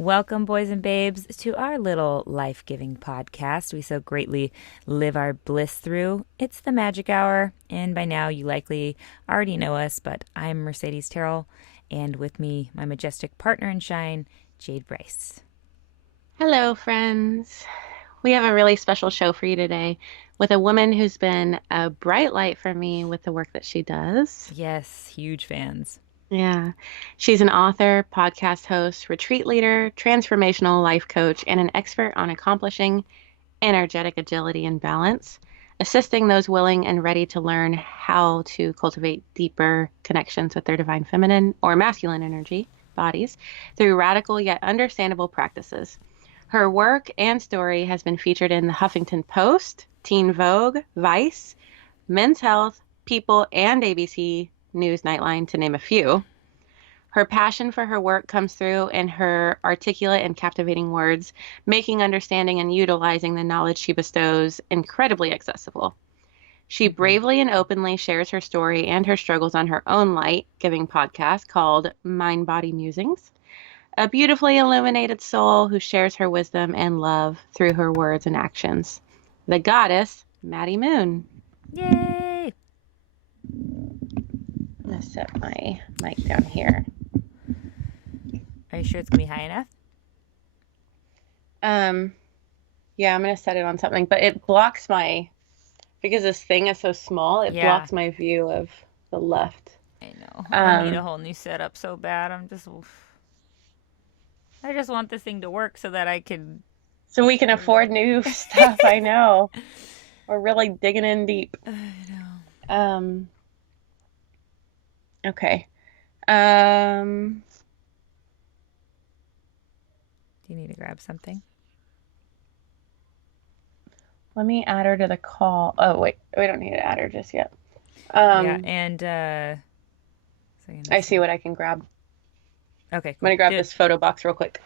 Welcome, boys and babes, to our little life-giving podcast we so greatly live our bliss through. It's the Magic Hour, and by now you likely already know us, but I'm Mercedes Terrell, and with me, my majestic partner in shine, Jade Bryce. Hello, friends. We have a really special show for you today with a woman who's been a bright light for me with the work that she does. Yes, huge fans. Yeah. She's an author, podcast host, retreat leader, transformational life coach, and an expert on accomplishing energetic agility and balance, assisting those willing and ready to learn how to cultivate deeper connections with their divine feminine or masculine energy bodies through radical yet understandable practices. Her work and story has been featured in the Huffington Post, Teen Vogue, Vice, Men's Health, People, and ABC News Nightline, to name a few. Her passion for her work comes through in her articulate and captivating words, making understanding and utilizing the knowledge she bestows incredibly accessible. She bravely and openly shares her story and her struggles on her own light-giving podcast called Mind Body Musings. A beautifully illuminated soul who shares her wisdom and love through her words and actions. The goddess, Maddy Moon. Yay! I'm going to set my mic down here. Are you sure it's going to be high enough? Yeah, I'm going to set it on something, but it blocks because this thing is so small, it blocks my view of the left. I know. I need a whole new setup so bad. I just want this thing to work so that I can... So we can afford new stuff, I know. We're really digging in deep. I know. Okay. Do you need to grab something? Let me add her to the call. Oh, wait. We don't need to add her just yet. Yeah, and I see what I can grab. Okay, cool. I'm going to grab this photo box real quick.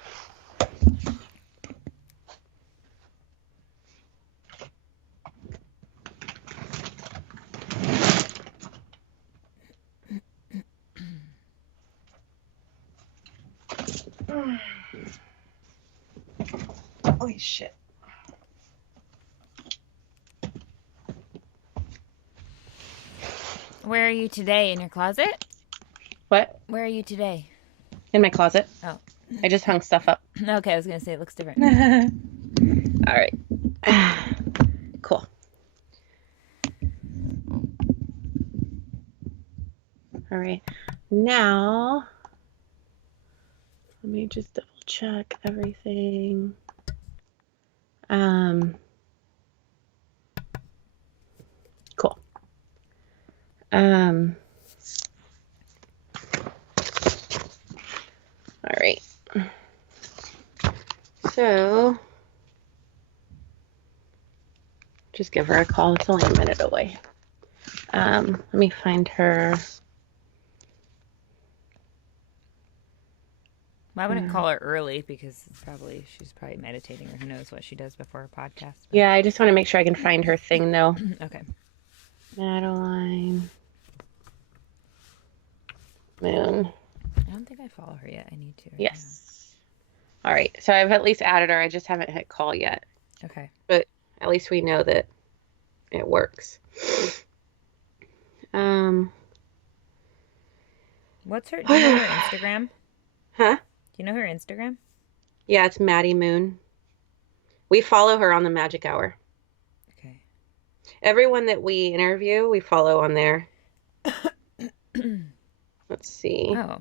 Holy shit. Where are you today? In your closet? What? Where are you today? In my closet. Oh. I just hung stuff up. Okay, I was going to say it looks different. All right. Cool. All right. Now, let me just double check everything. Cool. All right. So, just give her a call. It's only a minute away. Let me find her. Well, I wouldn't call her early because she's probably meditating or who knows what she does before her podcast. But... Yeah, I just want to make sure I can find her thing though. Okay. Madeline Moon. I don't think I follow her yet. I need to. Yes. All right. So I've at least added her. I just haven't hit call yet. Okay. But at least we know that it works. What's her? Do you know her Instagram? Huh? Do you know her Instagram? Yeah, it's Maddy Moon. We follow her on the Magic Hour. Okay. Everyone that we interview, we follow on there. Let's see. Oh.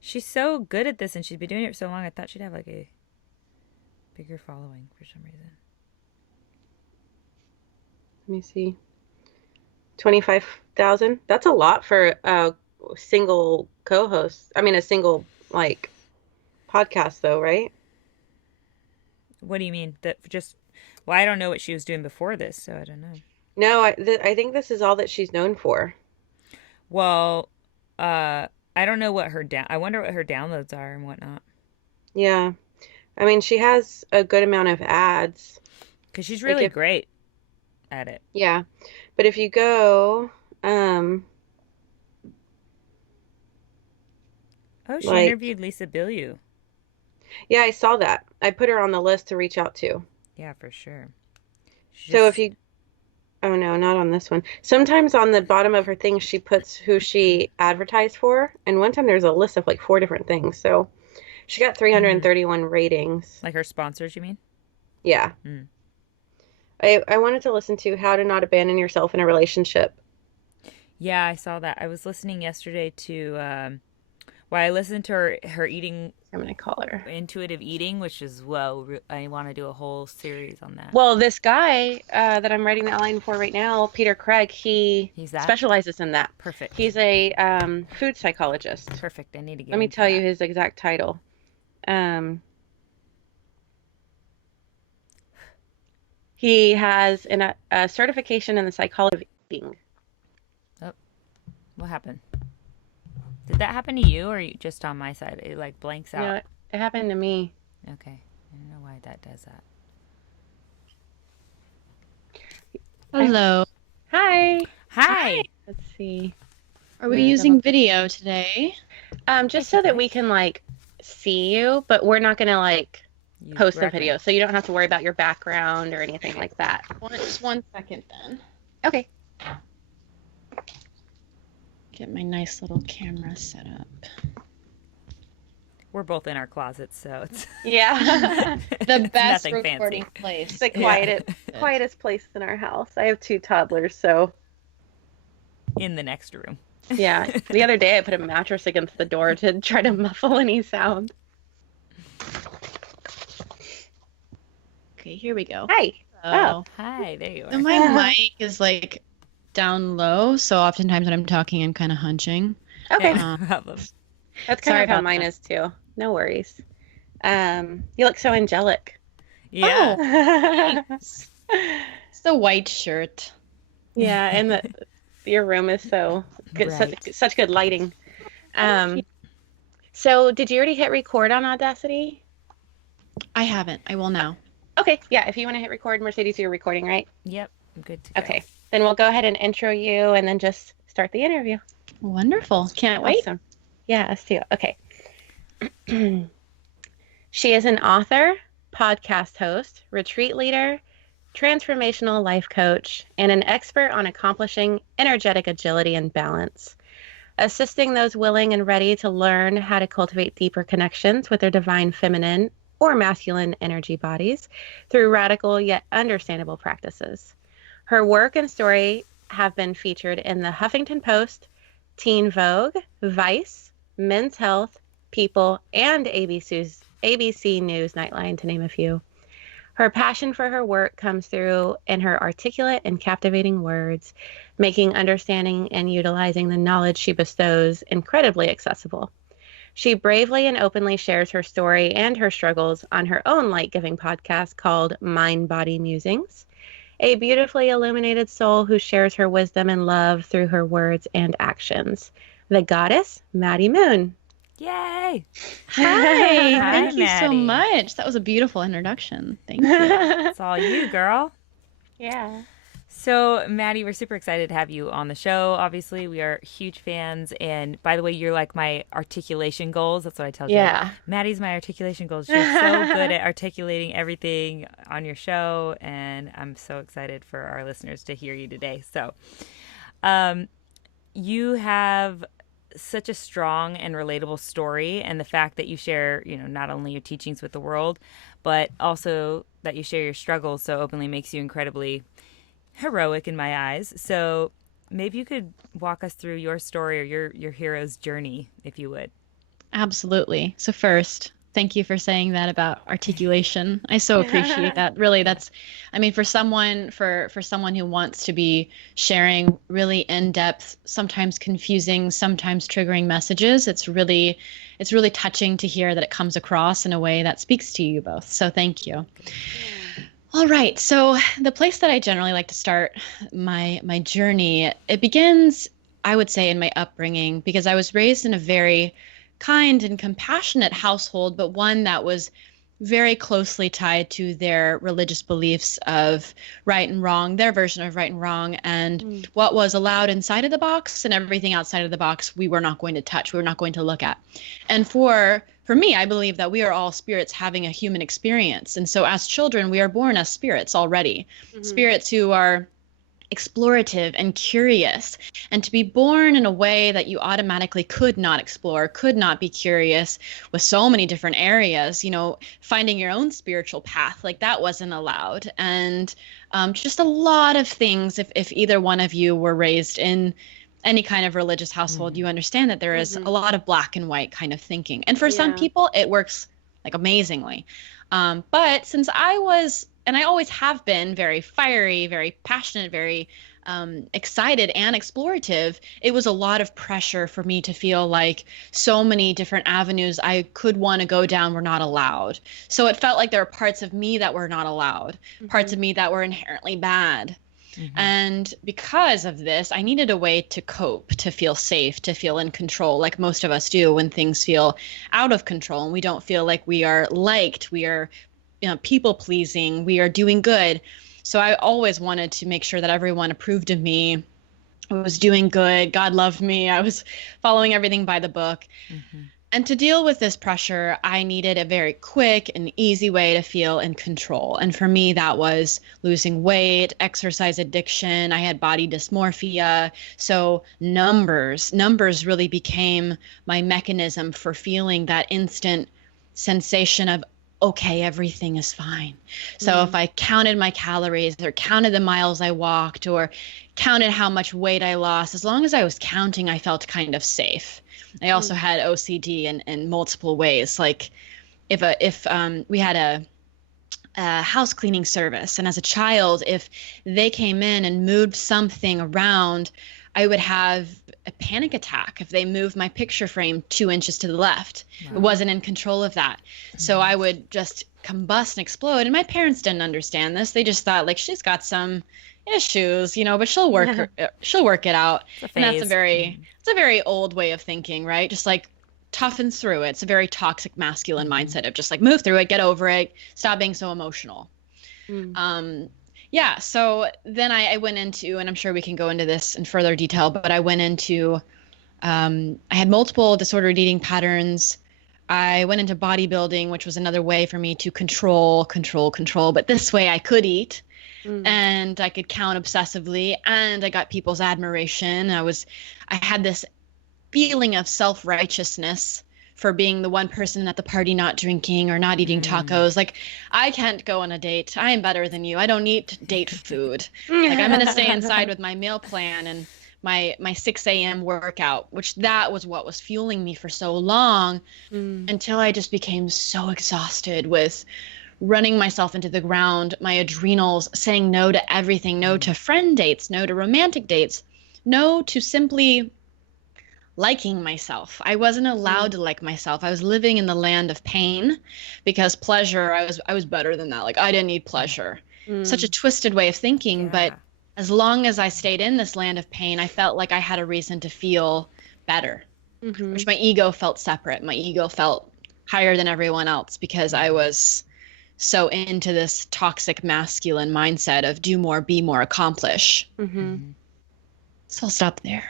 She's so good at this and she's been doing it for so long. I thought she'd have like a bigger following for some reason. Let me see. 25,000. That's a lot for a single co-host. I mean, a single podcast though, right? What do you mean? Well, I don't know what she was doing before this, so I don't know. No, I think this is all that she's known for. Well, I don't know what I wonder what her downloads are and whatnot. Yeah. I mean, she has a good amount of ads. Because she's really great at it. Yeah. But if you go, she interviewed Lisa Bilyeu. Yeah, I saw that. I put her on the list to reach out to. Yeah, for sure. She So if just you, oh no, not on this one. Sometimes on the bottom of her thing, she puts who she advertised for. And one time there's a list of like four different things. So she got mm, 331 ratings. like her sponsors, you mean? Yeah. Mm. I wanted to listen to How to Not Abandon Yourself in a Relationship. Yeah, I saw that. I was listening yesterday to well, I listened to her eating I'm gonna call her. intuitive eating, which is I want to do a whole series on that. Well, this guy that I'm writing the outline for right now, Peter Craig, he He's that specializes in that. perfect. He's a food psychologist. Perfect. I need to get Let me into tell you that. his exact title. Um, he has a certification in the psychology of eating. Oh, what happened? Did that happen to you, or just on my side? It like blanks You know, out. it happened to me. Okay, I don't know why that does that. I, Hello. hi. Hi. Let's see. Are I'm we gonna double using check. video today? Just If you'd so that we like, can like see you, but we're not gonna like post the Reckon. video, so you don't have to worry about your background or anything like that. Just 1 second then. Okay. Get my nice little camera set up. We're both in our closets, so it's Yeah. The it's best nothing recording fancy. place. The Yeah. quietest place in our house. I have two toddlers, so In the next room. yeah. The other day I put a mattress against the door to try to muffle any sound. Okay, here we go. Hi. Oh. Hi, there you So are. my mic is like down low, so oftentimes when I'm talking, I'm kind of hunching. Okay. Yeah, no problem. That's kind Sorry of how about mine that. is too. No worries. You look so angelic. Yeah. Yeah, It's the white shirt. and your room is so good, Right. such good lighting. Thank you. Um, so did you already hit record on Audacity? I haven't. I will now. Okay, yeah, if you want to hit record, Mercedes, you're recording, right? Yep. I'm good to go. Okay, then we'll go ahead and intro you and then just start the interview. Wonderful. Can't wait. Awesome. Yeah, us too. Okay. She is an author, podcast host, retreat leader, transformational life coach, and an expert on accomplishing energetic agility and balance, assisting those willing and ready to learn how to cultivate deeper connections with their divine feminine or masculine energy bodies through radical yet understandable practices. Her work and story have been featured in the Huffington Post, Teen Vogue, Vice, Men's Health, People, and ABC News Nightline, to name a few. Her passion for her work comes through in her articulate and captivating words, making understanding and utilizing the knowledge she bestows incredibly accessible. She bravely and openly shares her story and her struggles on her own light giving podcast called Mind Body Musings, a beautifully illuminated soul who shares her wisdom and love through her words and actions. The goddess, Maddy Moon. Yay. Hi. Hi, Thank you so Maddie. much. That was a beautiful introduction. Thank you. It's all you, girl. Yeah. So, Maddie, we're super excited to have you on the show. Obviously, we are huge fans. And by the way, you're like my articulation goals. That's what I tell you. Yeah. Maddie's my articulation goals. She's so good at articulating everything on your show. And I'm so excited for our listeners to hear you today. So, you have such a strong and relatable story, and the fact that you share, not only your teachings with the world, but also that you share your struggles so openly makes you incredibly heroic in my eyes. So maybe you could walk us through your story or your hero's journey, if you would. Absolutely. So first, thank you for saying that about articulation. I so appreciate that. Really, that's, I mean, for someone who wants to be sharing really in-depth, sometimes confusing, sometimes triggering messages, it's really touching to hear that it comes across in a way that speaks to you both. So thank you. All right. So the place that I generally like to start my journey, it begins, I would say, in my upbringing, because I was raised in a very kind and compassionate household, but one that was very closely tied to their religious beliefs of right and wrong, their version of right and wrong, and what was allowed inside of the box and everything outside of the box we were not going to touch, we were not going to look at. And for for me, I believe that we are all spirits having a human experience. And so as children, we are born as spirits already, spirits who are explorative and curious, and to be born in a way that you automatically could not explore, could not be curious with so many different areas, finding your own spiritual path, like that wasn't allowed. And just a lot of things, if either one of you were raised in any kind of religious household, you understand that there is a lot of black and white kind of thinking. And for some people, it works like amazingly. But since I was, and I always have been, very fiery, very passionate, very excited and explorative, it was a lot of pressure for me to feel like so many different avenues I could want to go down were not allowed. So it felt like there were parts of me that were not allowed, parts of me that were inherently bad. And because of this, I needed a way to cope, to feel safe, to feel in control, like most of us do when things feel out of control and we don't feel like we are liked, we are people pleasing, we are doing good. So I always wanted to make sure that everyone approved of me, I was doing good, God loved me, I was following everything by the book. And to deal with this pressure, I needed a very quick and easy way to feel in control. And for me, that was losing weight, exercise addiction. I had body dysmorphia. So numbers really became my mechanism for feeling that instant sensation of, okay, everything is fine. So if I counted my calories or counted the miles I walked or counted how much weight I lost, as long as I was counting, I felt kind of safe. I also had OCD in multiple ways. Like if we had a house cleaning service, and as a child, if they came in and moved something around, I would have a panic attack if they moved my picture frame 2 inches to the left. Wow. It wasn't in control of that. So I would just combust and explode. And my parents didn't understand this. They just thought, like, she's got some issues, but she'll work it out. And that's a very old way of thinking, right? Just like toughen through it. It's a very toxic masculine mindset of just like move through it, get over it, stop being so emotional. Yeah, so then I went into, and I'm sure we can go into this in further detail, but I went into, I had multiple disordered eating patterns. I went into bodybuilding, which was another way for me to control, but this way I could eat. And I could count obsessively, and I got people's admiration. I had this feeling of self-righteousness for being the one person at the party not drinking or not eating tacos. Like, I can't go on a date. I am better than you. I don't need date food. Like, I'm going to stay inside with my meal plan and my 6 a.m. workout, which that was what was fueling me for so long until I just became so exhausted with running myself into the ground, my adrenals, saying no to everything, no to friend dates, no to romantic dates, no to simply liking myself. I wasn't allowed to like myself. I was living in the land of pain because pleasure, I was better than that. Like, I didn't need pleasure. Such a twisted way of thinking, but as long as I stayed in this land of pain, I felt like I had a reason to feel better, which my ego felt separate. My ego felt higher than everyone else because I was so into this toxic masculine mindset of do more, be more, accomplish. So I'll stop there.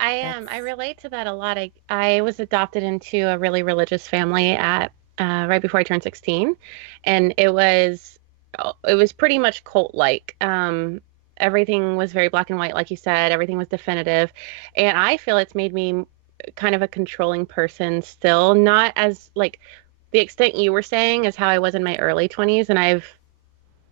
I relate to that a lot. I was adopted into a really religious family at right before I turned 16, and it was pretty much cult-like. Everything was very black and white, like you said. Everything was definitive, and I feel it's made me kind of a controlling person still, not as like the extent you were saying is how I was in my early 20s, and I've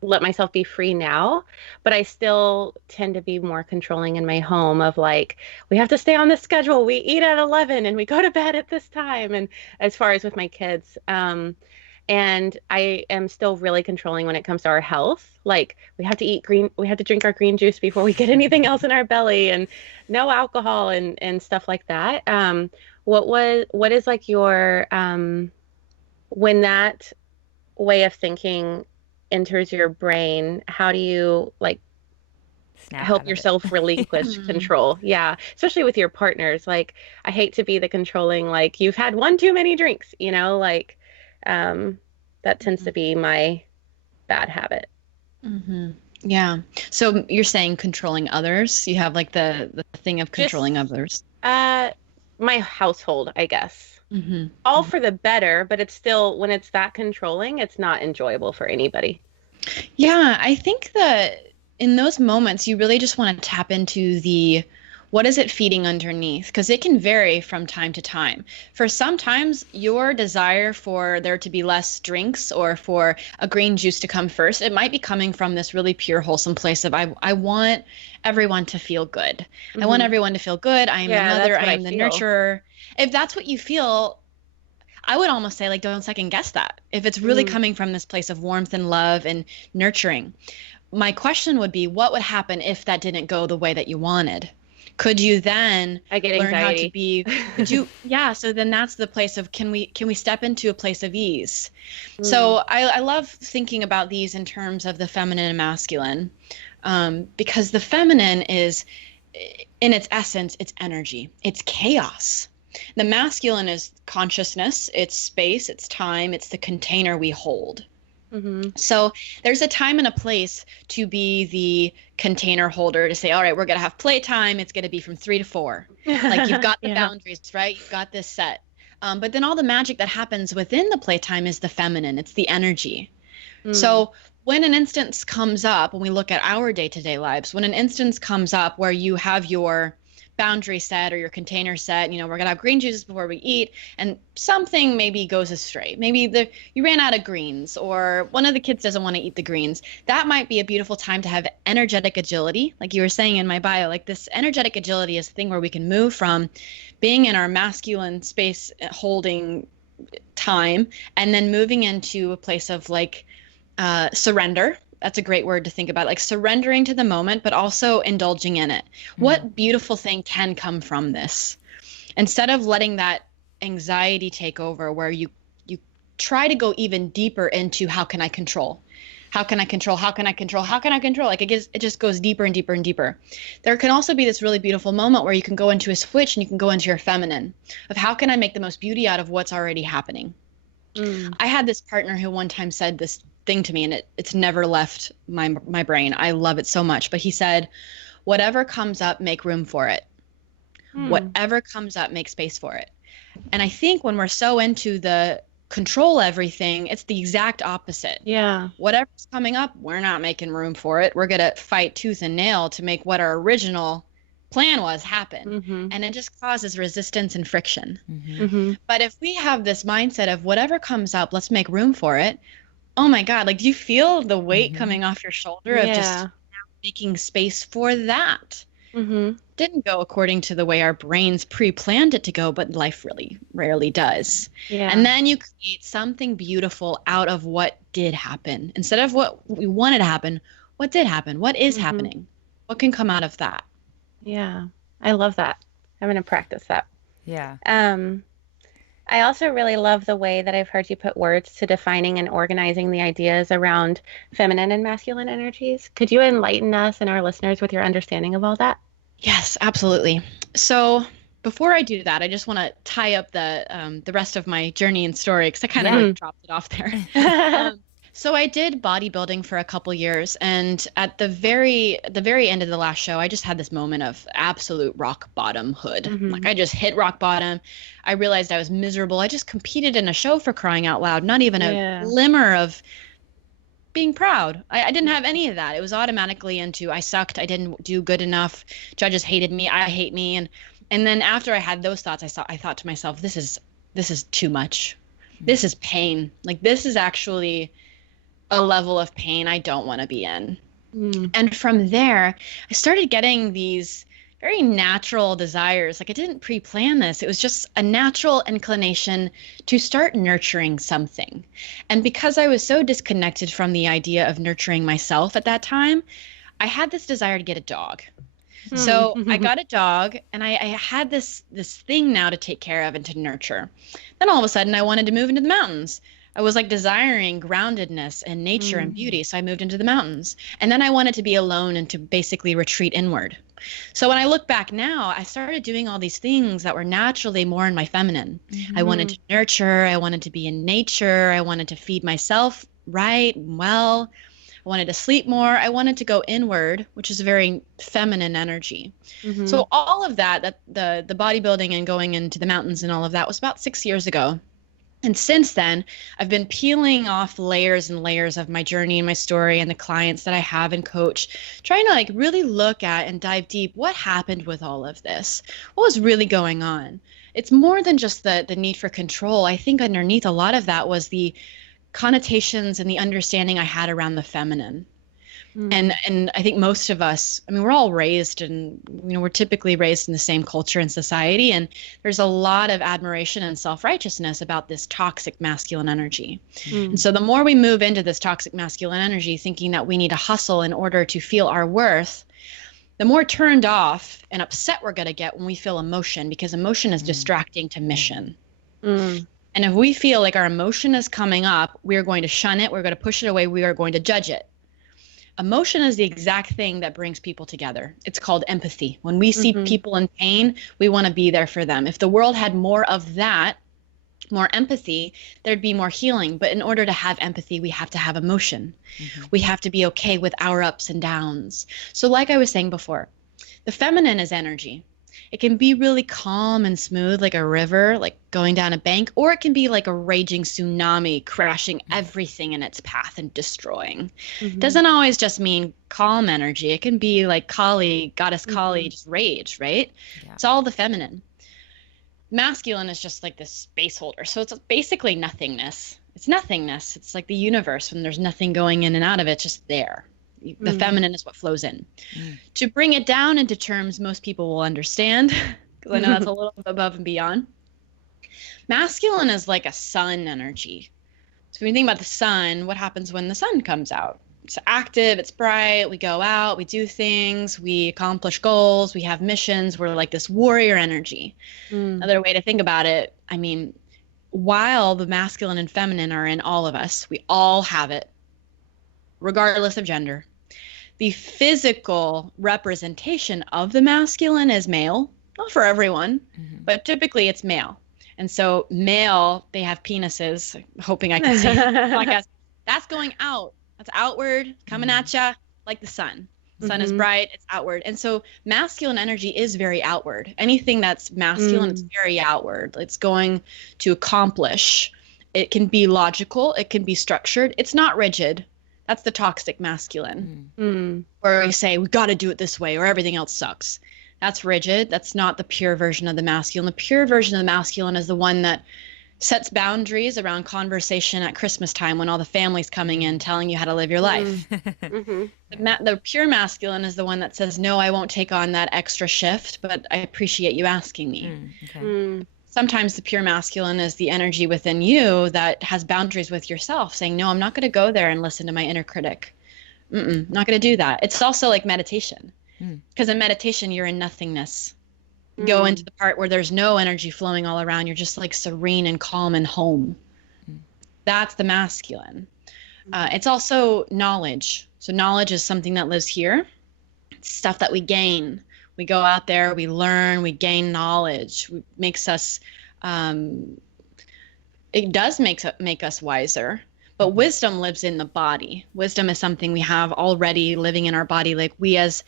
let myself be free now, but I still tend to be more controlling in my home of like, we have to stay on this schedule. We eat at 11 and we go to bed at this time. And as far as with my kids, and I am still really controlling when it comes to our health. Like, we have to drink our green juice before we get anything else in our belly, and no alcohol and stuff like that. What is like your, when that way of thinking enters your brain, how do you like help yourself relinquish control? Yeah, especially with your partners. Like, I hate to be the controlling, like, you've had one too many drinks, like that tends to be my bad habit. Yeah. So you're saying controlling others? You have like the thing of controlling others? My household, I guess. all for the better, but it's still, when it's that controlling, it's not enjoyable for anybody. Yeah, I think that in those moments, you really just want to tap into the what is it feeding underneath? Because it can vary from time to time. For sometimes, your desire for there to be less drinks or for a green juice to come first, it might be coming from this really pure, wholesome place of I want everyone to feel good. I want everyone to feel good. I am the Yeah, mother, that's I what I am the feel. nurturer. If that's what you feel, I would almost say, like, don't second guess that. If it's really coming from this place of warmth and love and nurturing, my question would be, what would happen if that didn't go the way that you wanted? Could you then I get learn how to anxiety. be, could you, yeah, so then that's the place of can we step into a place of ease? So I love thinking about these in terms of the feminine and masculine, because the feminine is, in its essence, it's energy, it's chaos. The masculine is consciousness, it's space, it's time, it's the container we hold. So there's a time and a place to be the container holder, to say, all right, we're going to have playtime. It's going to be from 3 to 4. Like, you've got the Yeah. boundaries, right? You've got this set. But then all the magic that happens within the playtime is the feminine. It's the energy. So when an instance comes up, when we look at our day-to-day lives, when an instance comes up where you have your boundary set or your container set, we're gonna have green juices before we eat, and something maybe goes astray. Maybe you ran out of greens, or one of the kids doesn't want to eat the greens. That might be a beautiful time to have energetic agility, like you were saying in my bio. Like, this energetic agility is a thing where we can move from being in our masculine space holding time, and then moving into a place of, like, surrender. That's a great word to think about, like surrendering to the moment, but also indulging in it. What beautiful thing can come from this? Instead of letting that anxiety take over, where you try to go even deeper into how can I control? How can I control? How can I control? How can I control? Like, it just goes deeper and deeper and deeper. There can also be this really beautiful moment where you can go into a switch and you can go into your feminine of how can I make the most beauty out of what's already happening? I had this partner who one time said this thing to me, and it's never left my brain. I love it so much. But he said, whatever comes up, make room for it. Whatever comes up, make space for it. And I think when we're so into the control everything, it's the exact opposite. Yeah. Whatever's coming up, we're not making room for it. We're going to fight tooth and nail to make what our original plan was happen. And it just causes resistance and friction. But if we have this mindset of whatever comes up, let's make room for it. Oh my God, like, do you feel the weight coming off your shoulder of just making space for that? Didn't go according to the way our brains pre-planned it to go, but life really rarely does. And then you create something beautiful out of what did happen. Instead of what we wanted to happen, what did happen? What is happening? What can come out of that? Yeah. I love that. I'm going to practice that. Yeah. I also really love the way that I've heard you put words to defining and organizing the ideas around feminine and masculine energies. Could you enlighten us and our listeners with your understanding of all that? Yes, absolutely. So before I do that, I just want to tie up the rest of my journey and story, because I kind of like dropped it off there. So I did bodybuilding for a couple years, and at the very end of the last show, I just had this moment of absolute rock bottom hood. Like, I just hit rock bottom. I realized I was miserable. I just competed in a show, for crying out loud, not even a glimmer of being proud. I didn't have any of that. It was automatically into I sucked. I didn't do good enough. Judges hated me. I hate me. And then after I had those thoughts, I thought to myself, this is too much. This is pain. Like, this is actually a level of pain I don't want to be in. And from there, I started getting these very natural desires. Like, I didn't pre-plan this. It was just a natural inclination to start nurturing something. And because I was so disconnected from the idea of nurturing myself at that time, I had this desire to get a dog. So I got a dog, and I had this thing now to take care of and to nurture. Then all of a sudden, I wanted to move into the mountains. I was like desiring groundedness and nature and beauty. So I moved into the mountains. And then I wanted to be alone and to basically retreat inward. So when I look back now, I started doing all these things that were naturally more in my feminine. I wanted to nurture. I wanted to be in nature. I wanted to feed myself right and well. I wanted to sleep more. I wanted to go inward, which is a very feminine energy. So all of that the bodybuilding and going into the mountains and all of that was about 6 years ago. And since then, I've been peeling off layers and layers of my journey and my story and the clients that I have and coach, trying to like really look at and dive deep. What happened with all of this? What was really going on? It's more than just the need for control. I think underneath a lot of that was the connotations and the understanding I had around the feminine. And I think most of us, I mean, we're all raised and, we're typically raised in the same culture and society. And there's a lot of admiration and self-righteousness about this toxic masculine energy. And so the more we move into this toxic masculine energy, thinking that we need to hustle in order to feel our worth, the more turned off and upset we're going to get when we feel emotion, because emotion is distracting to mission. And if we feel like our emotion is coming up, we're going to shun it. We're going to push it away. We are going to judge it. Emotion is the exact thing that brings people together. It's called empathy. When we see people in pain, we want to be there for them. If the world had more of that, more empathy, there'd be more healing. But in order to have empathy, we have to have emotion. We have to be okay with our ups and downs. So like I was saying before, the feminine is energy. It can be really calm and smooth, like a river, like going down a bank, or it can be like a raging tsunami, crashing everything in its path and destroying. It doesn't always just mean calm energy. It can be like Kali, goddess Kali, just rage, right? Yeah. It's all the feminine. Masculine is just like this space holder. So it's basically nothingness. It's nothingness. It's like the universe when there's nothing going in and out of it, just there. The feminine is what flows in. To bring it down into terms most people will understand, because I know that's a little above and beyond. Masculine is like a sun energy. So when you think about the sun, what happens when the sun comes out? It's active, it's bright, we go out, we do things, we accomplish goals, we have missions, we're like this warrior energy. Another way to think about it, I mean, while the masculine and feminine are in all of us, we all have it, regardless of gender. The physical representation of the masculine is male, not for everyone, but typically it's male. And so male, they have penises, hoping I can say podcast. That's going out. That's outward, coming at ya like the sun. The sun is bright, it's outward. And so masculine energy is very outward. Anything that's masculine is very outward. It's going to accomplish. It can be logical. It can be structured. It's not rigid. That's the toxic masculine, where we say, we got to do it this way or everything else sucks. That's rigid. That's not the pure version of the masculine. The pure version of the masculine is the one that sets boundaries around conversation at Christmas time when all the family's coming in telling you how to live your life. The pure masculine is the one that says, no, I won't take on that extra shift, but I appreciate you asking me. Sometimes the pure masculine is the energy within you that has boundaries with yourself, saying, no, I'm not going to go there and listen to my inner critic. Not going to do that. It's also like meditation, because in meditation, you're in nothingness. Go into the part where there's no energy flowing all around. You're just like serene and calm and home. That's the masculine. It's also knowledge. So knowledge is something that lives here. It's stuff that we gain. We go out there, we learn, we gain knowledge. It makes us, it does make us wiser. But wisdom lives in the body. Wisdom is something we have already living in our body. Like we as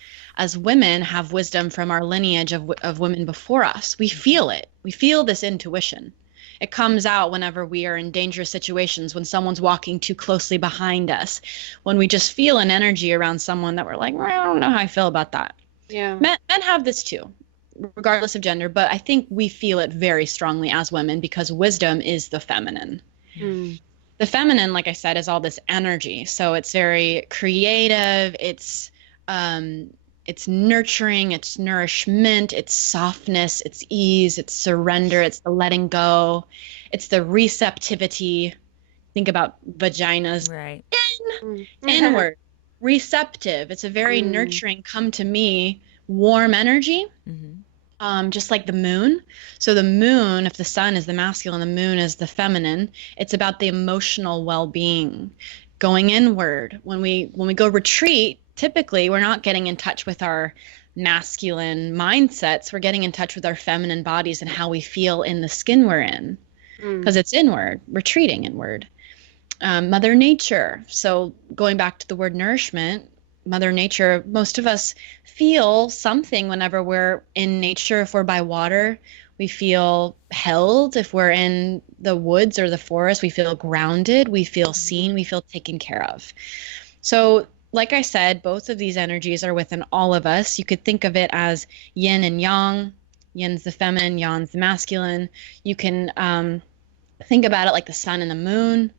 women have wisdom from our lineage of women before us. We feel it. We feel this intuition. It comes out whenever we are in dangerous situations, when someone's walking too closely behind us, when we just feel an energy around someone that we're like, I don't know how I feel about that. Yeah. Men have this too, regardless of gender, but I think we feel it very strongly as women because wisdom is the feminine. The feminine, like I said, is all this energy. So it's very creative. It's nurturing. It's nourishment. It's softness. It's ease. It's surrender. It's the letting go. It's the receptivity. Think about vaginas. Right. Inward. Receptive. It's a very nurturing, come to me, warm energy. Just like the moon. So the moon, if the sun is the masculine, the moon is the feminine. It's about the emotional well-being, going inward. When we go retreat, typically we're not getting in touch with our masculine mindsets. We're getting in touch with our feminine bodies and how we feel in the skin we're in, because it's inward, retreating inward. Mother Nature. So going back to the word nourishment, Mother Nature, most of us feel something whenever we're in nature. If we're by water, we feel held. If we're in the woods or the forest, we feel grounded, we feel seen, we feel taken care of. So, like I said, both of these energies are within all of us. You could think of it as yin and yang. Yin's the feminine, yang's the masculine. You can think about it like the sun and the moon,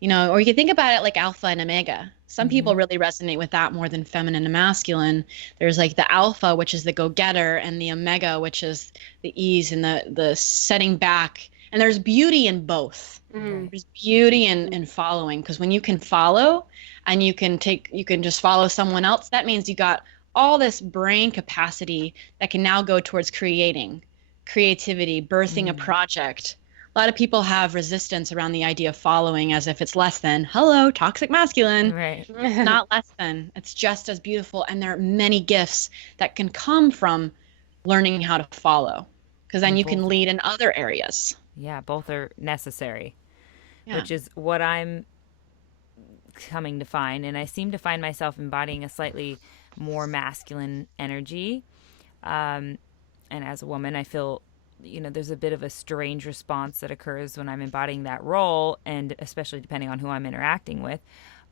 or you can think about it like alpha and omega. Some people really resonate with that more than feminine and masculine. There's like the alpha, which is the go-getter, and the omega, which is the ease and the setting back. And there's beauty in both. There's beauty in following, because when you can follow and you can just follow someone else, that means you got all this brain capacity that can now go towards creativity, birthing a project. A lot of people have resistance around the idea of following, as if it's less than, hello, toxic masculine. Right. Not less than. It's just as beautiful. And there are many gifts that can come from learning how to follow, because then you can lead in other areas. Yeah, both are necessary, Yeah. which is what I'm coming to find. And I seem to find myself embodying a slightly more masculine energy. And as a woman, I feel there's a bit of a strange response that occurs when I'm embodying that role, and especially depending on who I'm interacting with.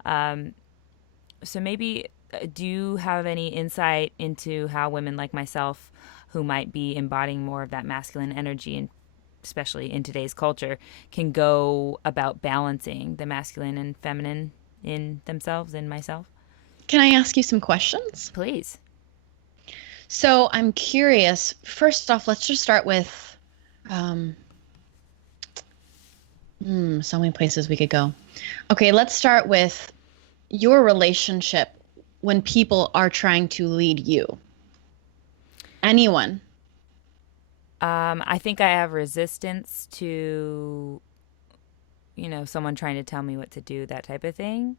So maybe, do you have any insight into how women like myself, who might be embodying more of that masculine energy, and especially in today's culture, can go about balancing the masculine and feminine in themselves, in myself? Can I ask you some questions? Please. So I'm curious. First off, let's just start with so many places we could go. Okay, let's start with your relationship when people are trying to lead you. Anyone. I think I have resistance to, someone trying to tell me what to do, that type of thing.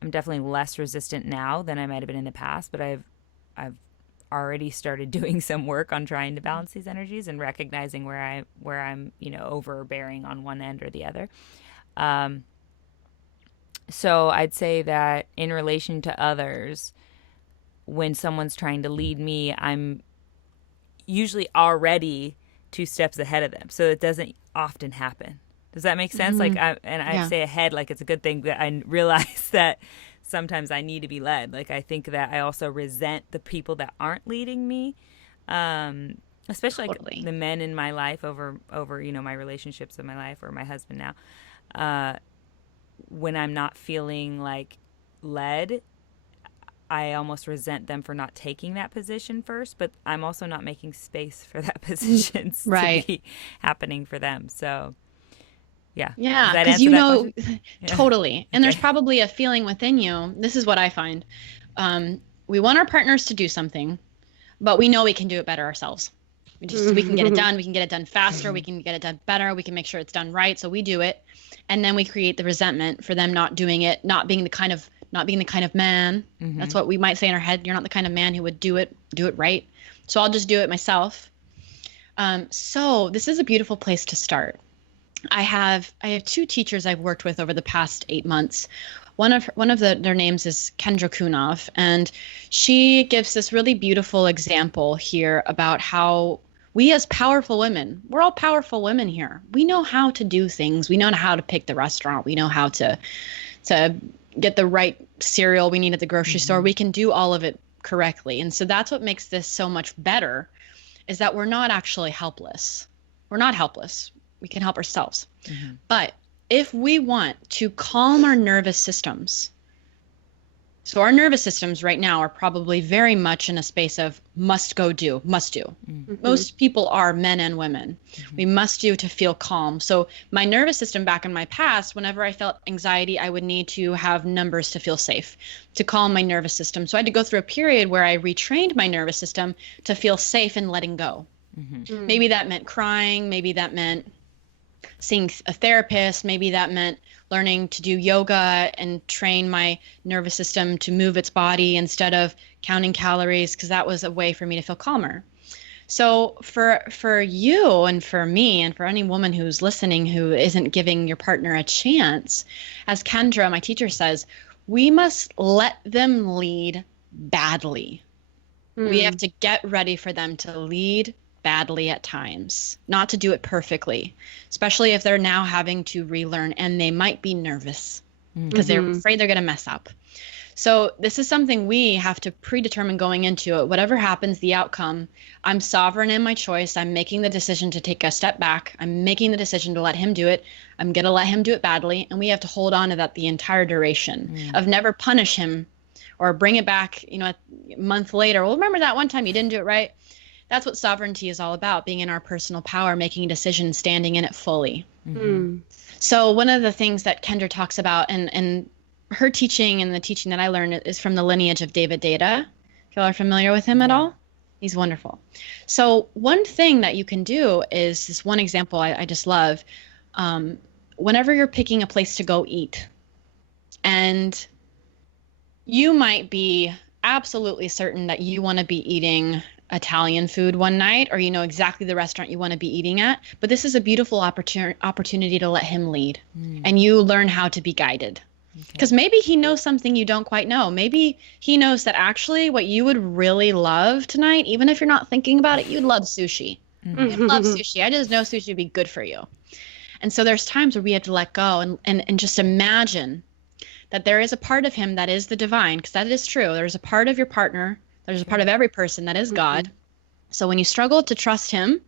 I'm definitely less resistant now than I might have been in the past, but I've already started doing some work on trying to balance these energies and recognizing where I'm overbearing on one end or the other. So I'd say that in relation to others, when someone's trying to lead me, I'm usually already 2 steps ahead of them. So it doesn't often happen. Does that make sense? Like, I say ahead like it's a good thing, but I realize that sometimes I need to be led. Like, I think that I also resent the people that aren't leading me, especially Totally. like the men in my life over my relationships in my life, or my husband now. When I'm not feeling like led, I almost resent them for not taking that position first, but I'm also not making space for that position Right. to be happening for them. So, yeah. Yeah, Does that because answer that question? totally. And there's Okay. probably a feeling within you. This is what I find. We want our partners to do something, but we know we can do it better ourselves. We can get it done. We can get it done faster. We can get it done better. We can make sure it's done right. So we do it, and then we create the resentment for them not doing it, not being the kind of man. That's what we might say in our head. You're not the kind of man who would do it right. So I'll just do it myself. So this is a beautiful place to start. I have 2 teachers I've worked with over the past 8 months. One of their names is Kendra Kunov, and she gives this really beautiful example here about how we as powerful women, we're all powerful women here. We know how to do things. We know how to pick the restaurant. We know how to get the right cereal we need at the grocery store. We can do all of it correctly. And so that's what makes this so much better, is that we're not actually helpless. We're not helpless. We can help ourselves. But if we want to calm our nervous systems, so our nervous systems right now are probably very much in a space of must do. Most people are, men and women. We must do to feel calm. So my nervous system back in my past, whenever I felt anxiety, I would need to have numbers to feel safe, to calm my nervous system. So I had to go through a period where I retrained my nervous system to feel safe and letting go. Maybe that meant crying. Maybe that meant seeing a therapist. Maybe that meant learning to do yoga and train my nervous system to move its body instead of counting calories, because that was a way for me to feel calmer. So for you and for me and for any woman who's listening who isn't giving your partner a chance, as Kendra, my teacher, says, we must let them lead badly. We have to get ready for them to lead badly at times, not to do it perfectly, especially if they're now having to relearn and they might be nervous because they're afraid they're going to mess up. So this is something we have to predetermine going into it. Whatever happens, the outcome, I'm sovereign in my choice. I'm making the decision to take a step back. I'm making the decision to let him do it. I'm going to let him do it badly. And we have to hold on to that the entire duration of never punish him or bring it back, a month later. Well, remember that one time you didn't do it right? That's what sovereignty is all about, being in our personal power, making a decision, standing in it fully. So one of the things that Kendra talks about and her teaching and the teaching that I learned is from the lineage of David Data. If y'all are familiar with him at all? He's wonderful. So one thing that you can do is this one example I just love. Whenever you're picking a place to go eat, and you might be absolutely certain that you want to be eating Italian food one night, or you know exactly the restaurant you want to be eating at, but this is a beautiful opportunity to let him lead and you learn how to be guided. Because maybe he knows something you don't quite know. Maybe he knows that actually what you would really love tonight, even if you're not thinking about it, you'd love sushi. You'd love sushi. I just know sushi would be good for you. And so there's times where we have to let go and just imagine that there is a part of him that is the divine, because that is true. There's a part of your partner, there's a part of every person that is God. So when you struggle to trust him,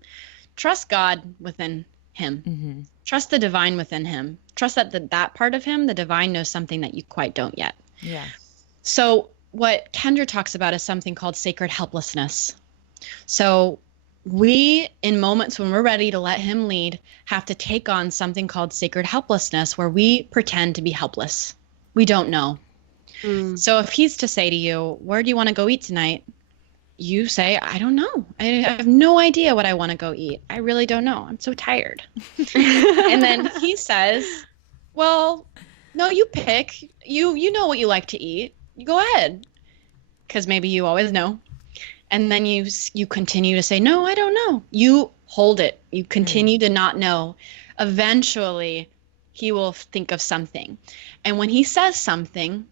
trust God within him. Trust the divine within him. Trust that that part of him, the divine, knows something that you quite don't yet. Yeah. So what Kendra talks about is something called sacred helplessness. So we, in moments when we're ready to let him lead, have to take on something called sacred helplessness, where we pretend to be helpless. We don't know. So if he's to say to you, where do you want to go eat tonight? You say, I don't know. I have no idea what I want to go eat. I really don't know. I'm so tired. And then he says, well, no, you pick. You know what you like to eat. You go ahead. Because maybe you always know. And then you continue to say, no, I don't know. You hold it. You continue to not know. Eventually, he will think of something. And when he says something,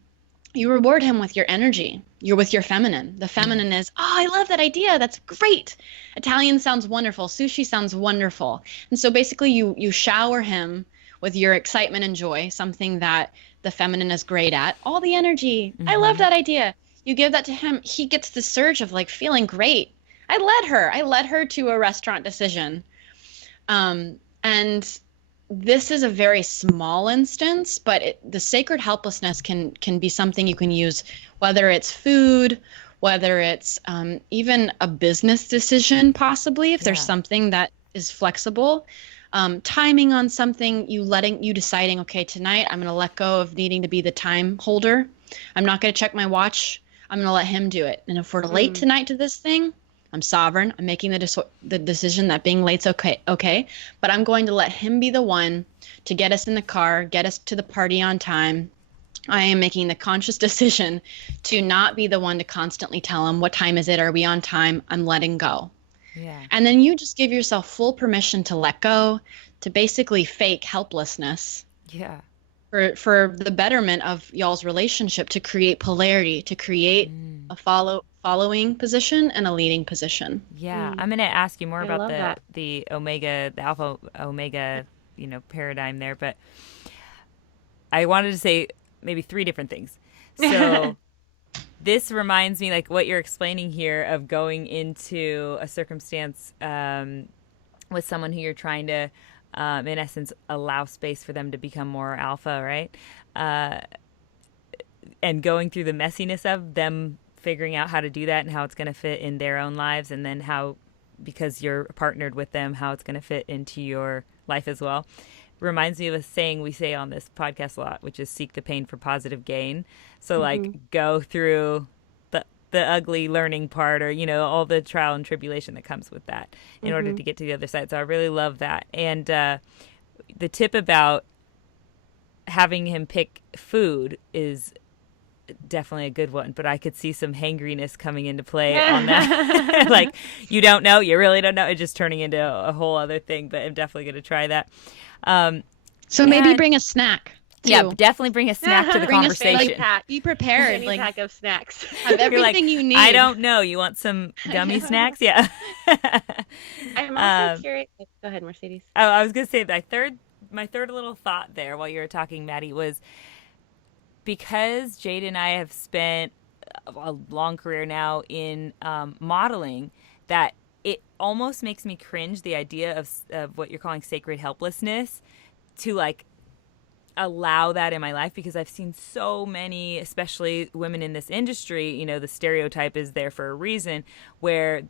you reward him with your energy. You're with your feminine. The feminine is, oh, I love that idea. That's great. Italian sounds wonderful. Sushi sounds wonderful. And so basically you shower him with your excitement and joy, something that the feminine is great at. All the energy. I love that idea. You give that to him. He gets the surge of like feeling great. I led her to a restaurant decision. And this is a very small instance, but the sacred helplessness can be something you can use, whether it's food, whether it's even a business decision, possibly, if there's something that is flexible. Timing on something, you deciding, okay, tonight I'm going to let go of needing to be the time holder. I'm not going to check my watch. I'm going to let him do it. And if we're late tonight to this thing, I'm sovereign. I'm making the decision that being late's okay, but I'm going to let him be the one to get us in the car, get us to the party on time. I am making the conscious decision to not be the one to constantly tell him, what time is it? Are we on time? I'm letting go. Yeah. And then you just give yourself full permission to let go, to basically fake helplessness. Yeah. For the betterment of y'all's relationship, to create polarity, to create a following position and a leading position. Yeah. I'm going to ask you more I about love that. the alpha omega, paradigm there, but I wanted to say maybe three different things. So this reminds me, like what you're explaining here, of going into a circumstance with someone who you're trying to, in essence, allow space for them to become more alpha, right? And going through the messiness of them figuring out how to do that and how it's going to fit in their own lives, and then how, because you're partnered with them, how it's going to fit into your life as well. Reminds me of a saying we say on this podcast a lot, which is seek the pain for positive gain. So like go through the ugly learning part, or all the trial and tribulation that comes with that in order to get to the other side. So I really love that. And the tip about having him pick food is definitely a good one, but I could see some hangriness coming into play on that. Like, you don't know, you really don't know. It's just turning into a whole other thing, but I'm definitely going to try that. So maybe bring a snack. Yeah, too. definitely bring a snack to the Bring a conversation. pack. Be prepared. Fanny Like, pack of snacks. have everything you need. I don't know. You want some gummy snacks? Yeah. I'm also curious. Go ahead, Mercedes. Oh, I was going to say my third little thought there while you were talking, Maddie, was because Jade and I have spent a long career now in modeling, that it almost makes me cringe, the idea of what you're calling sacred helplessness, to like allow that in my life, because I've seen so many, especially women in this industry, you know, the stereotype is there for a reason, where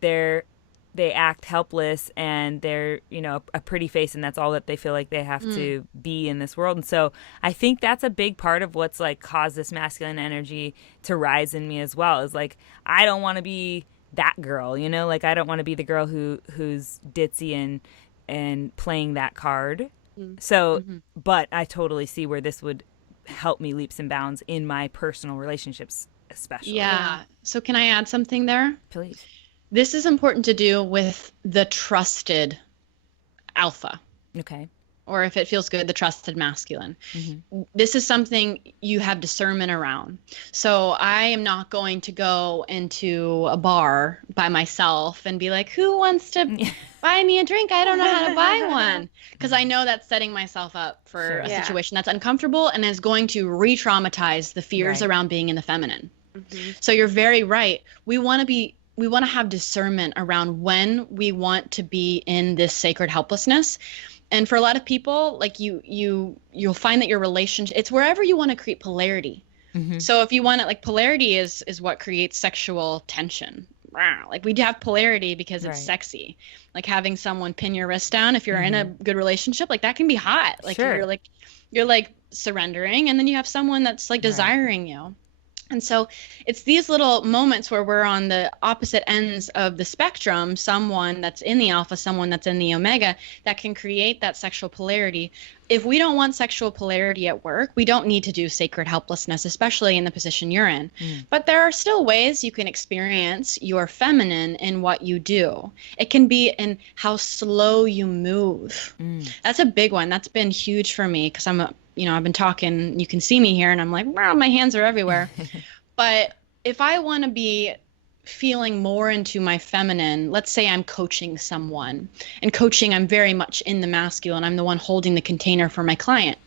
they act helpless and they're, you know, a pretty face, and that's all that they feel like they have to be in this world. And so I think that's a big part of what's like caused this masculine energy to rise in me as well, is like, I don't want to be that girl, you know, like I don't want to be the girl who's ditzy and playing that card. So, but I totally see where this would help me leaps and bounds in my personal relationships, especially. Yeah. So can I add something there? Please. This is important to do with the trusted alpha, Okay. or if it feels good, the trusted masculine. This is something you have discernment around. So I am not going to go into a bar by myself and be like, who wants to buy me a drink? I don't know how to buy one. Because I know that's setting myself up for a situation that's uncomfortable and is going to re-traumatize the fears around being in the feminine. So you're very right. We want to have discernment around when we want to be in this sacred helplessness. And for a lot of people, like you'll find that your relationship, it's wherever you want to create polarity. So if you want it, like polarity is what creates sexual tension. Like we have polarity because it's sexy. Like having someone pin your wrist down, if you're in a good relationship, like that can be hot. Like you're like surrendering, and then you have someone that's like desiring you. And so it's these little moments where we're on the opposite ends of the spectrum, someone that's in the alpha, someone that's in the omega, that can create that sexual polarity. If we don't want sexual polarity at work, we don't need to do sacred helplessness, especially in the position you're in. But there are still ways you can experience your feminine in what you do. It can be in how slow you move. That's a big one. That's been huge for me because I've been talking, you can see me here, and I'm like, wow, my hands are everywhere. But if I want to be feeling more into my feminine, let's say I'm coaching someone, and coaching, I'm very much in the masculine. I'm the one holding the container for my client.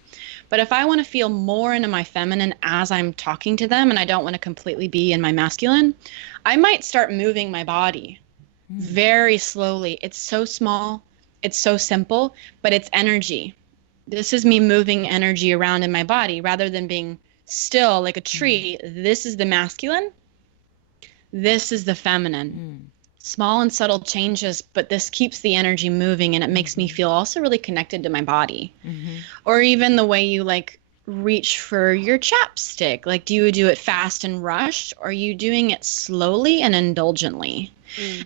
But if I want to feel more into my feminine as I'm talking to them, and I don't want to completely be in my masculine, I might start moving my body very slowly. It's so small, it's so simple, but it's energy. This is me moving energy around in my body rather than being still like a tree. This is the masculine. This is the feminine. Small and subtle changes, but this keeps the energy moving, and it makes me feel also really connected to my body. Or even the way you like reach for your chapstick. Like, do you do it fast and rushed, or are you doing it slowly and indulgently?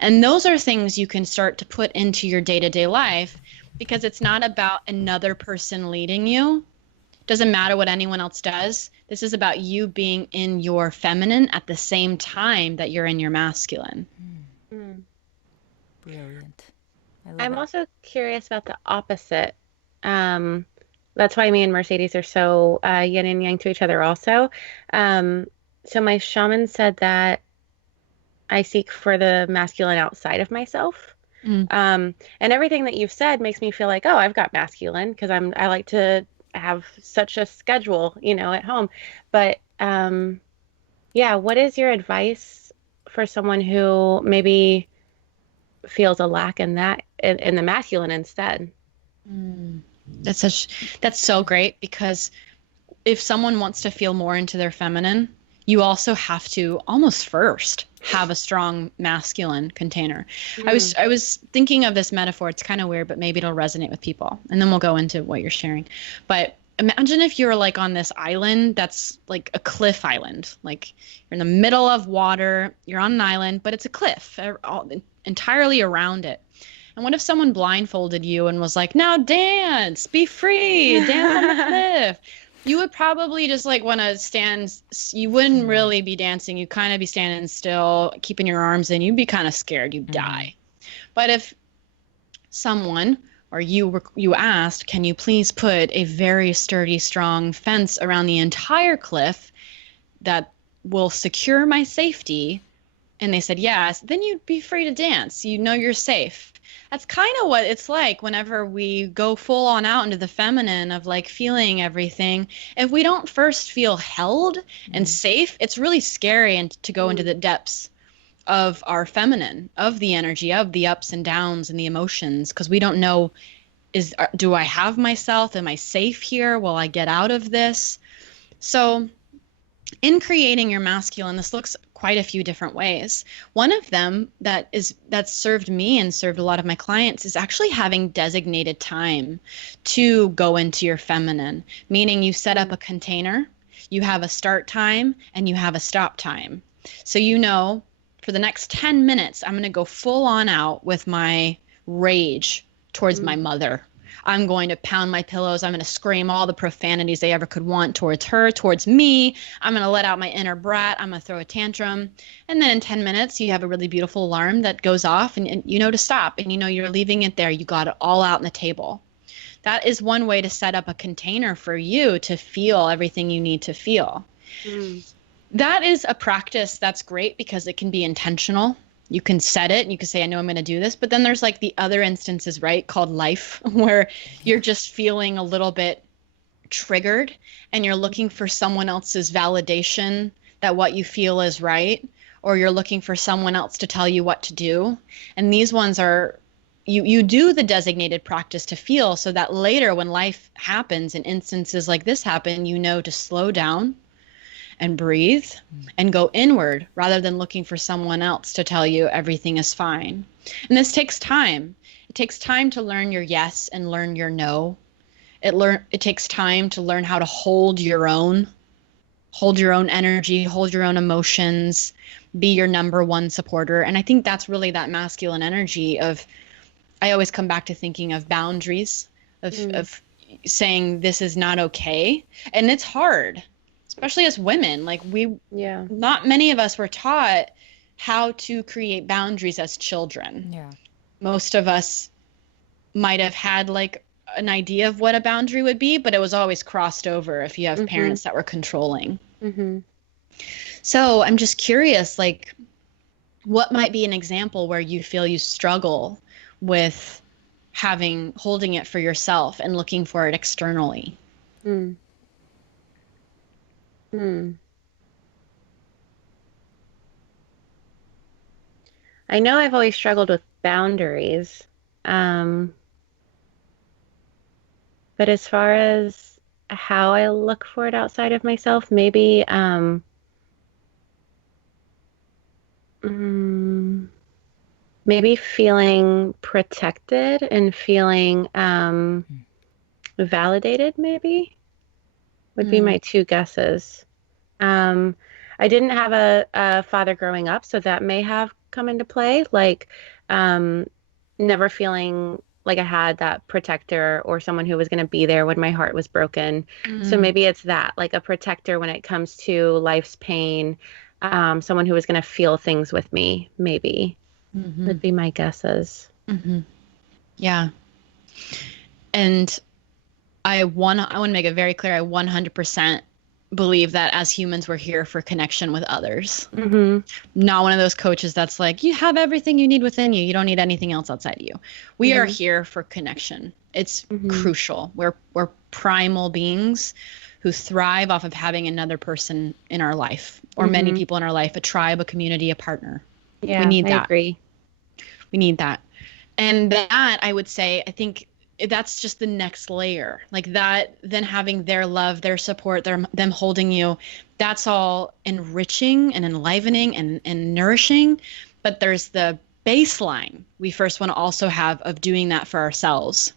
And those are things you can start to put into your day-to-day life, because it's not about another person leading you. Doesn't matter what anyone else does. This is about you being in your feminine at the same time that you're in your masculine. Brilliant. I'm also curious about the opposite. That's why me and Mercedes are so yin and yang to each other also. So my shaman said that I seek for the masculine outside of myself. And everything that you've said makes me feel like, oh, I've got masculine because I like to have such a schedule, at home. But what is your advice for someone who maybe feels a lack in that in the masculine instead? That's so great, because if someone wants to feel more into their feminine, you also have to almost first have a strong masculine container. I was thinking of this metaphor. It's kind of weird, but maybe it'll resonate with people. And then we'll go into what you're sharing. But imagine if you're like on this island that's like a cliff island. Like you're in the middle of water, you're on an island, but it's a cliff entirely around it. And what if someone blindfolded you and was like, now dance, be free, dance on the cliff? You would probably just like want to stand, you wouldn't really be dancing. You'd kind of be standing still, keeping your arms in. You'd be kind of scared you'd die. But if someone or you asked, can you please put a very sturdy, strong fence around the entire cliff that will secure my safety? And they said yes, then you'd be free to dance. You know you're safe. That's kind of what it's like whenever we go full on out into the feminine of like feeling everything. If we don't first feel held and safe, it's really scary and to go into the depths of our feminine, of the energy, of the ups and downs and the emotions, because we don't know, do I have myself? Am I safe here? Will I get out of this? So in creating your masculine, this looks quite a few different ways. One of them that's served me and served a lot of my clients is actually having designated time to go into your feminine, meaning you set up a container, you have a start time, and you have a stop time. So you know, for the next 10 minutes, I'm going to go full on out with my rage towards my mother. I'm going to pound my pillows. I'm going to scream all the profanities they ever could want towards her, towards me. I'm going to let out my inner brat. I'm going to throw a tantrum. And then in 10 minutes, you have a really beautiful alarm that goes off and you know to stop. And you know you're leaving it there. You got it all out on the table. That is one way to set up a container for you to feel everything you need to feel. That is a practice that's great because it can be intentional. You can set it and you can say, I know I'm going to do this. But then there's like the other instances, right, called life, where you're just feeling a little bit triggered and you're looking for someone else's validation that what you feel is right, or you're looking for someone else to tell you what to do. And these ones are, you do the designated practice to feel so that later when life happens and instances like this happen, you know to slow down and breathe and go inward rather than looking for someone else to tell you everything is fine. And this takes time. It takes time to learn your yes and learn your no. It takes time to learn how to hold your own energy, hold your own emotions, be your number one supporter. And I think that's really that masculine energy of, I always come back to thinking of boundaries, of saying this is not okay. And it's hard, especially as women. Like not many of us were taught how to create boundaries as children. Yeah. Most of us might have had like an idea of what a boundary would be, but it was always crossed over if you have parents that were controlling. So I'm just curious, like, what might be an example where you feel you struggle with holding it for yourself and looking for it externally? I know I've always struggled with boundaries. But as far as how I look for it outside of myself, maybe maybe feeling protected and feeling validated, maybe would be my two guesses. I didn't have a father growing up, so that may have come into play, like never feeling like I had that protector or someone who was going to be there when my heart was broken. So maybe it's that, like a protector when it comes to life's pain, someone who was going to feel things with me, maybe would be my guesses. Yeah. And I want to make it very clear, I 100% believe that as humans, we're here for connection with others. Not one of those coaches that's like, you have everything you need within you. You don't need anything else outside of you. We are here for connection. It's crucial. We're primal beings who thrive off of having another person in our life, or many people in our life, a tribe, a community, a partner. Yeah, we need that. I agree. We need that. And that, I would say, I think that's just the next layer, like that, then having their love, their support, them holding you, that's all enriching and enlivening and nourishing. But there's the baseline we first want to also have of doing that for ourselves.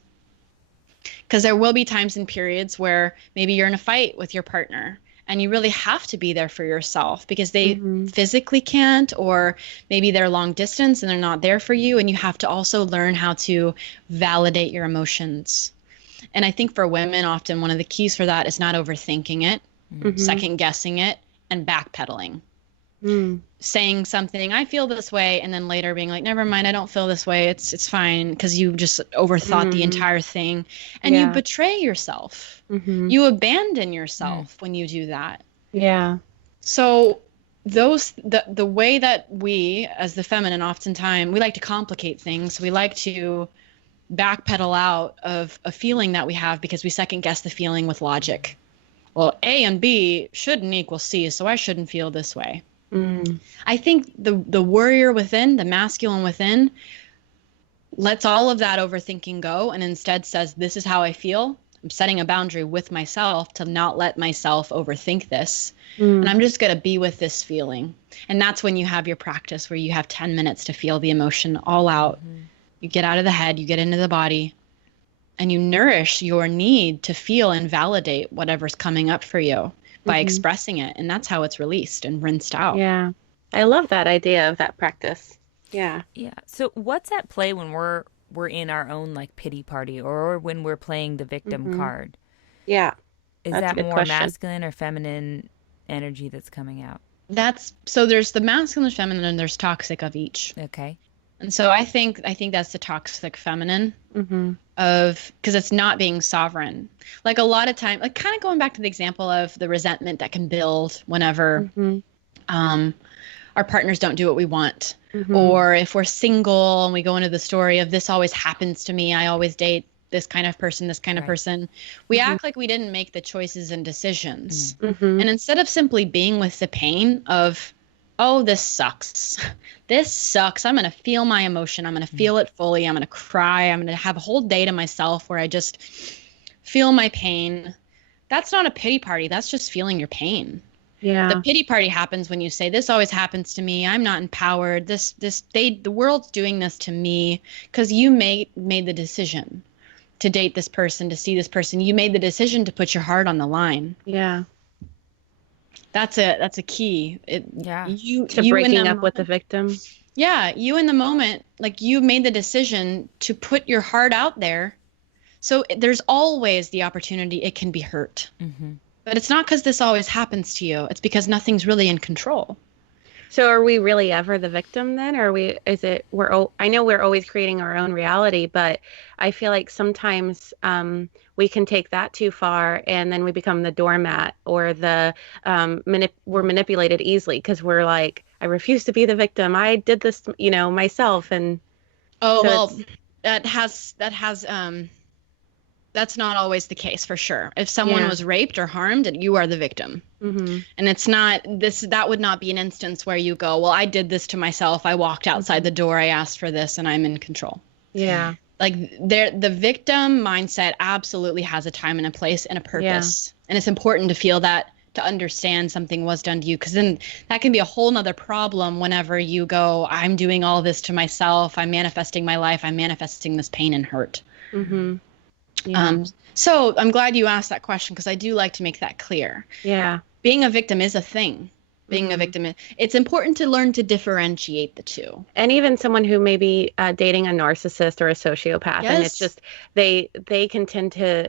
Because there will be times and periods where maybe you're in a fight with your partner and you really have to be there for yourself because they physically can't, or maybe they're long distance and they're not there for you. And you have to also learn how to validate your emotions. And I think for women, often one of the keys for that is not overthinking it, second guessing it, and backpedaling. Saying something, I feel this way, and then later being like, never mind, I don't feel this way. It's fine, because you just overthought the entire thing, and you betray yourself. You abandon yourself when you do that. Yeah. So the way that we, as the feminine, oftentimes we like to complicate things. We like to backpedal out of a feeling that we have because we second guess the feeling with logic. Well, A and B shouldn't equal C, so I shouldn't feel this way. I think the warrior within, the masculine within, lets all of that overthinking go and instead says, this is how I feel. I'm setting a boundary with myself to not let myself overthink this. And I'm just going to be with this feeling. And that's when you have your practice where you have 10 minutes to feel the emotion all out. You get out of the head, you get into the body, and you nourish your need to feel and validate whatever's coming up for you by expressing it. And that's how it's released and rinsed out. Yeah. I love that idea of that practice. Yeah. Yeah. So what's at play when we're in our own like pity party or when we're playing the victim card? Yeah. Is That's a that good more question. masculine or feminine energy that's coming out? So there's the masculine and feminine, and there's toxic of each. Okay. And so I think that's the toxic feminine because it's not being sovereign. Like a lot of time, like kind of going back to the example of the resentment that can build whenever our partners don't do what we want. Or if we're single and we go into the story of this always happens to me, I always date this kind of person, we act like we didn't make the choices and decisions. And instead of simply being with the pain of, oh, this sucks. I'm going to feel my emotion. I'm going to feel it fully. I'm going to cry. I'm going to have a whole day to myself where I just feel my pain. That's not a pity party. That's just feeling your pain. Yeah. The pity party happens when you say, this always happens to me. I'm not empowered. The world's doing this to me because you made the decision to date this person, to see this person. You made the decision to put your heart on the line. Yeah. That's a key. You breaking up with the victim. Yeah, you in the moment, like you made the decision to put your heart out there. So there's always the opportunity it can be hurt. But it's not because this always happens to you. It's because nothing's really in control. So are we really ever the victim then? Or I know we're always creating our own reality, but I feel like sometimes we can take that too far and then we become the doormat or we're manipulated easily because we're like, I refuse to be the victim. I did this, myself. And that's not always the case for sure. If someone was raped or harmed, you are the victim. And it's not that would not be an instance where you go, well, I did this to myself. I walked outside the door. I asked for this and I'm in control. Yeah. Like the victim mindset absolutely has a time and a place and a purpose. And it's important to feel that, to understand something was done to you, because then that can be a whole nother problem whenever you go, I'm doing all this to myself. I'm manifesting my life. I'm manifesting this pain and hurt. Yeah. So I'm glad you asked that question because I do like to make that clear. Yeah. Being a victim is a thing. Being a victim, it's important to learn to differentiate the two. And even someone who may be dating a narcissist or a sociopath, and it's just they can tend to,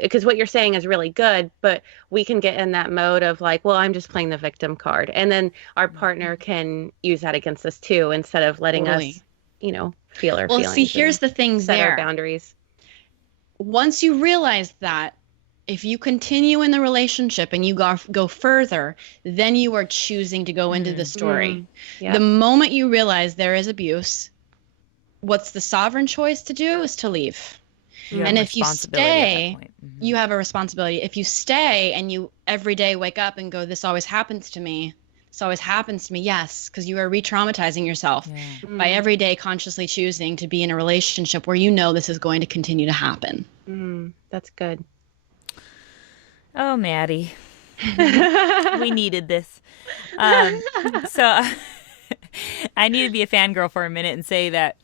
because what you're saying is really good, but we can get in that mode of like, well, I'm just playing the victim card, and then our partner can use that against us too, instead of letting us, feel our feelings. Well, see, here's the thing: set our boundaries. Once you realize that, if you continue in the relationship and you go further, then you are choosing to go into the story. Yep. The moment you realize there is abuse, what's the sovereign choice to do is to leave. And if you stay, you have a responsibility. If you stay and you every day wake up and go, this always happens to me. This always happens to me. Yes, because you are re-traumatizing yourself by every day consciously choosing to be in a relationship where you know this is going to continue to happen. That's good. Oh, Maddy. We needed this. So I need to be a fangirl for a minute and say that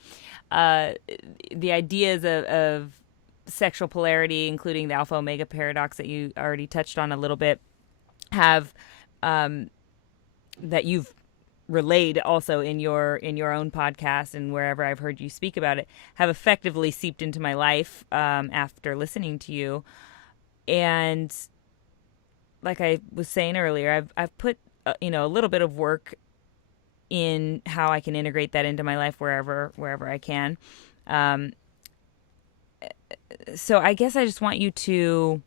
the ideas of sexual polarity, including the alpha omega paradox that you already touched on a little bit, have that you've relayed also in your own podcast and wherever I've heard you speak about it, have effectively seeped into my life after listening to you. And like I was saying earlier, I've put a little bit of work in how I can integrate that into my life wherever I can. So I guess I just want you to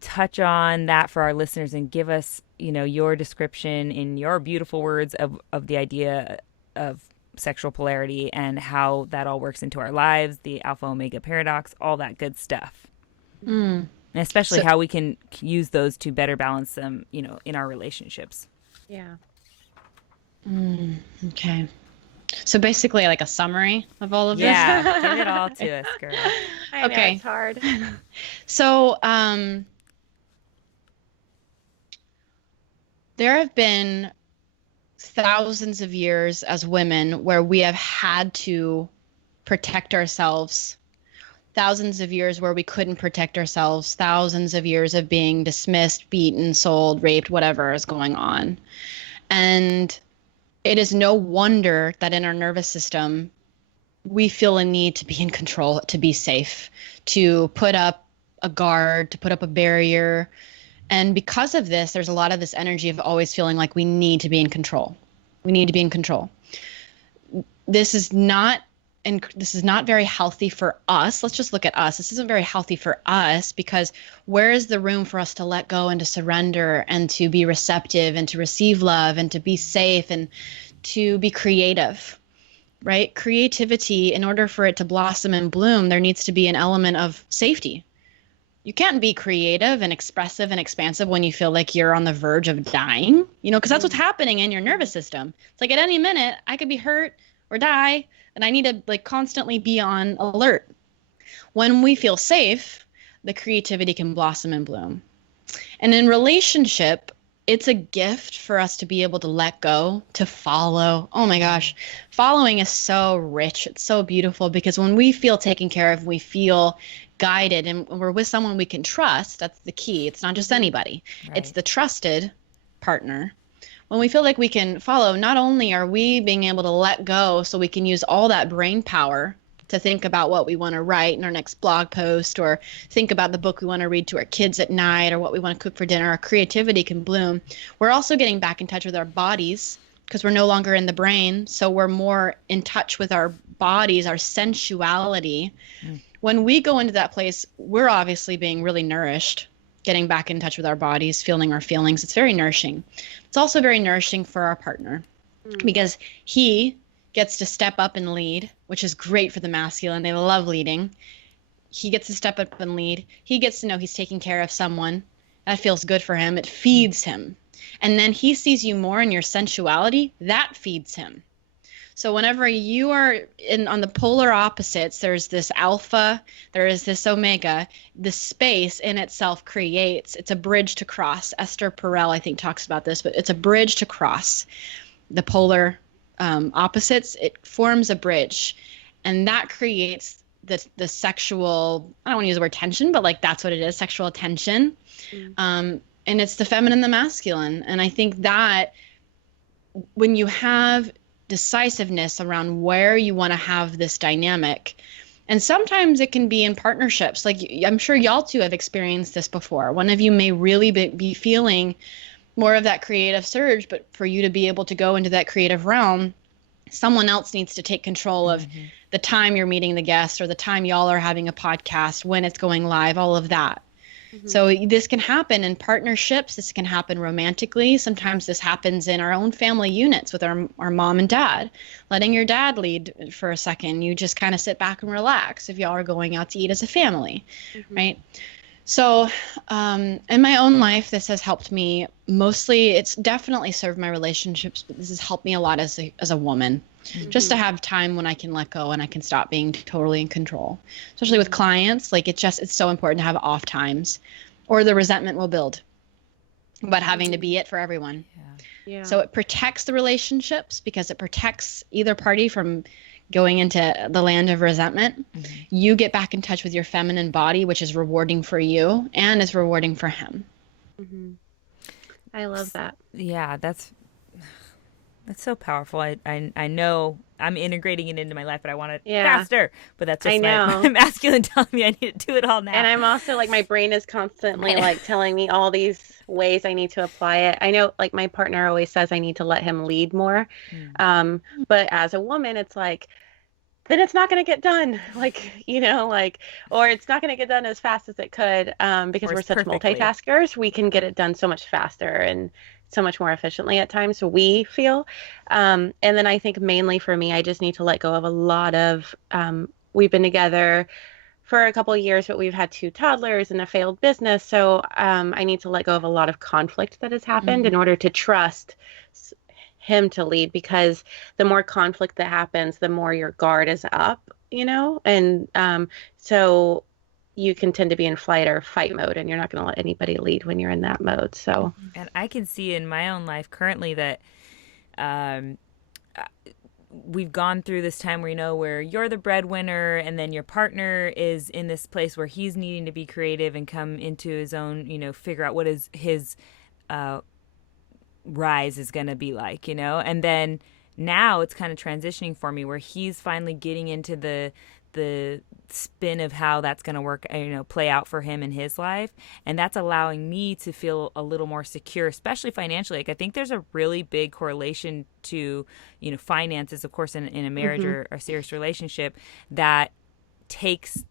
touch on that for our listeners and give us, your description in your beautiful words of the idea of sexual polarity and how that all works into our lives, the alpha omega paradox, all that good stuff. And especially how we can use those to better balance them, in our relationships. Yeah. Okay. So basically like a summary of all of this. Yeah, give it all to us, girl. I know, it's hard. So, there have been thousands of years as women where we have had to protect ourselves, thousands of years where we couldn't protect ourselves, thousands of years of being dismissed, beaten, sold, raped, whatever is going on. And it is no wonder that in our nervous system, we feel a need to be in control, to be safe, to put up a guard, to put up a barrier. And because of this, there's a lot of this energy of always feeling like we need to be in control. We need to be in control. This is not very healthy for us. Let's just look at us. This isn't very healthy for us because where is the room for us to let go and to surrender and to be receptive and to receive love and to be safe and to be creative, right? Creativity, in order for it to blossom and bloom, there needs to be an element of safety. You can't be creative and expressive and expansive when you feel like you're on the verge of dying, because that's what's happening in your nervous system. It's like at any minute I could be hurt or die, and I need to constantly be on alert. When we feel safe, the creativity can blossom and bloom. And in relationship, it's a gift for us to be able to let go, to follow. Oh my gosh, following is so rich. It's so beautiful because when we feel taken care of, we feel guided and we're with someone we can trust. That's the key. It's not just anybody. Right. It's the trusted partner. When we feel like we can follow, not only are we being able to let go so we can use all that brain power to think about what we want to write in our next blog post or think about the book we want to read to our kids at night or what we want to cook for dinner, our creativity can bloom. We're also getting back in touch with our bodies because we're no longer in the brain. So we're more in touch with our bodies, our sensuality. When we go into that place, we're obviously being really nourished, getting back in touch with our bodies, feeling our feelings. It's very nourishing. It's also very nourishing for our partner because he gets to step up and lead, which is great for the masculine. They love leading. He gets to step up and lead. He gets to know he's taking care of someone. That feels good for him. It feeds him. And then he sees you more in your sensuality. That feeds him. So whenever you are on the polar opposites, there's this alpha, there is this omega, the space in itself it's a bridge to cross. Esther Perel, I think, talks about this, but it's a bridge to cross. The polar opposites, it forms a bridge. And that creates the sexual, I don't want to use the word tension, but that's what it is, sexual tension. And it's the feminine and the masculine. And I think that when you have decisiveness around where you want to have this dynamic. And sometimes it can be in partnerships. Like I'm sure y'all two have experienced this before. One of you may really be feeling more of that creative surge, but for you to be able to go into that creative realm, someone else needs to take control of the time you're meeting the guest or the time y'all are having a podcast, when it's going live, all of that. So this can happen in partnerships. This can happen romantically. Sometimes this happens in our own family units with our mom and dad. Letting your dad lead for a second. You just kind of sit back and relax if y'all are going out to eat as a family, right? So in my own life, this has helped me mostly. It's definitely served my relationships, but this has helped me a lot as a woman. Just to have time when I can let go and I can stop being totally in control, especially with clients. It's so important to have off times or the resentment will build about having to be it for everyone. Yeah. So it protects the relationships because it protects either party from going into the land of resentment. You get back in touch with your feminine body, which is rewarding for you and is rewarding for him. I love that. Yeah, That's so powerful. I know I'm integrating it into my life, but I want it Yeah, faster. But that's I just my, know. my masculine telling me I need to do it all And now. I'm also like, my brain is constantly I know. like telling me all these ways I need to apply it. I know, like, my partner always says I need to let him lead more. Mm. But as a woman, it's like, then it's not going to get done. Like, like, or it's not going to get done as fast as it could, because Or we're it's such perfectly. multitaskers. We can get it done so much faster and so much more efficiently at times, we feel. And then I think mainly for me, I just need to let go of a lot of, we've been together for a couple of years, but we've had two toddlers and a failed business. So I need to let go of a lot of conflict that has happened Mm-hmm. in order to trust him to lead, because the more conflict that happens, the more your guard is up, and so you can tend to be in flight or fight mode, and you're not going to let anybody lead when you're in that mode. So, And I can see in my own life currently that um, we've gone through this time where where you're the breadwinner and then your partner is in this place where he's needing to be creative and come into his own, figure out what is his uh, rise is going to be like, and then now it's kind of transitioning for me where he's finally getting into the spin of how that's going to work, play out for him in his life. And that's allowing me to feel a little more secure, especially financially. Like, I think there's a really big correlation to, finances, of course, in a marriage hmm or a serious relationship that takes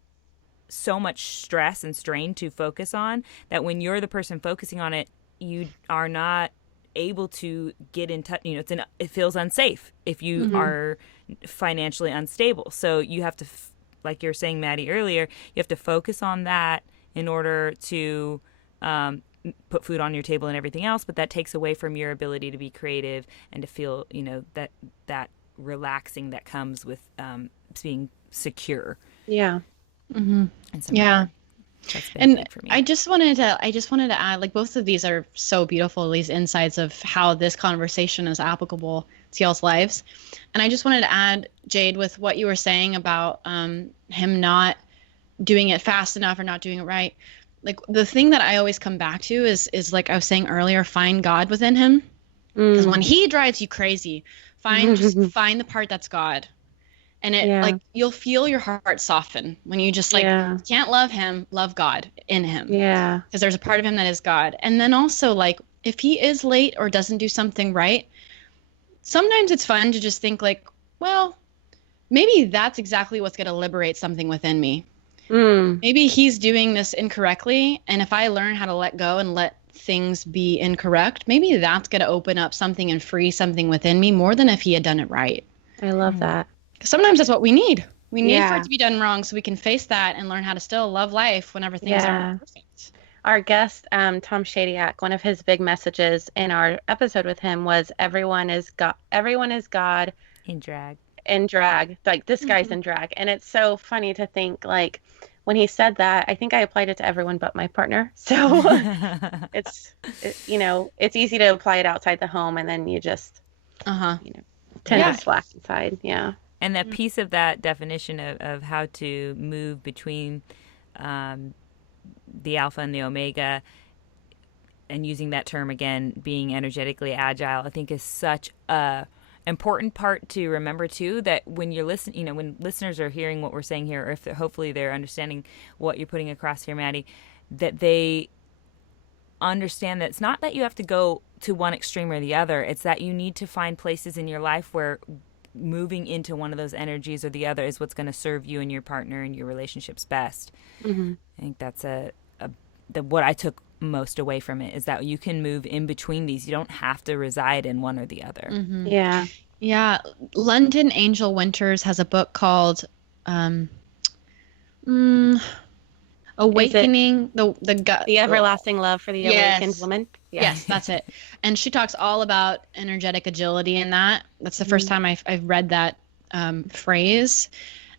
so much stress and strain to focus on, that when you're the person focusing on it, you are not able to get in touch. It feels unsafe if you hmm are financially unstable. So you have to, like you're saying, Maddie, earlier, you have to focus on that in order to put food on your table and everything else. But that takes away from your ability to be creative and to feel, that relaxing that comes with being secure yeah, Mm-hmm. in some Yeah. regard. That's been And big for me. I just wanted to add, like, both of these are so beautiful, these insights of how this conversation is applicable to y'all's lives. And I just wanted to add, Jade, with what you were saying about him not doing it fast enough or not doing it right. Like, the thing that I always come back to is like I was saying earlier, find God within him. Because when mm. he drives you crazy, find the part that's God. And it, Yeah, like, you'll feel your heart soften when you just, like, yeah, can't love him, love God in him. yeah, Because there's a part of him that is God. And then also, like, if he is late or doesn't do something right, sometimes it's fun to just think, like, well, maybe that's exactly what's going to liberate something within me. mm. Maybe he's doing this incorrectly. And if I learn how to let go and let things be incorrect, maybe that's going to open up something and free something within me more than if he had done it right. I love Mm. that. 'Cause sometimes that's what we need. We need for it Yeah, to be done wrong so we can face that and learn how to still love life whenever things aren't yeah. perfect. Our guest, Tom Shadyac, one of his big messages in our episode with him was everyone is God, everyone is God In drag. in drag, like disguised Mm-hmm. in drag. And it's so funny to think, like, when he said that, I think I applied it to everyone but my partner. So it's easy to apply it outside the home, and then you just, Uh-huh. you know, tend to Yeah. slack inside. Yeah. And that piece of that definition of how to move between um, the alpha and the omega, and using that term again, being energetically agile, I think is such a important part to remember too. That when you're listening, when listeners are hearing what we're saying here, or if hopefully they're understanding what you're putting across here, Maddie, that they understand that it's not that you have to go to one extreme or the other. It's that you need to find places in your life where moving into one of those energies or the other is what's going to serve you and your partner and your relationships best. hmm I think that's what I took most away from it, is that you can move in between these. You don't have to reside in one or the other. Mm-hmm. Yeah. Yeah. London Angel Winters has a book called um, mm, Is it Awakening the gut. the everlasting love for the awakened Yes. woman? Yeah. Yes, that's it. And she talks all about energetic agility in that. That's the first Mhm. time I've read that phrase.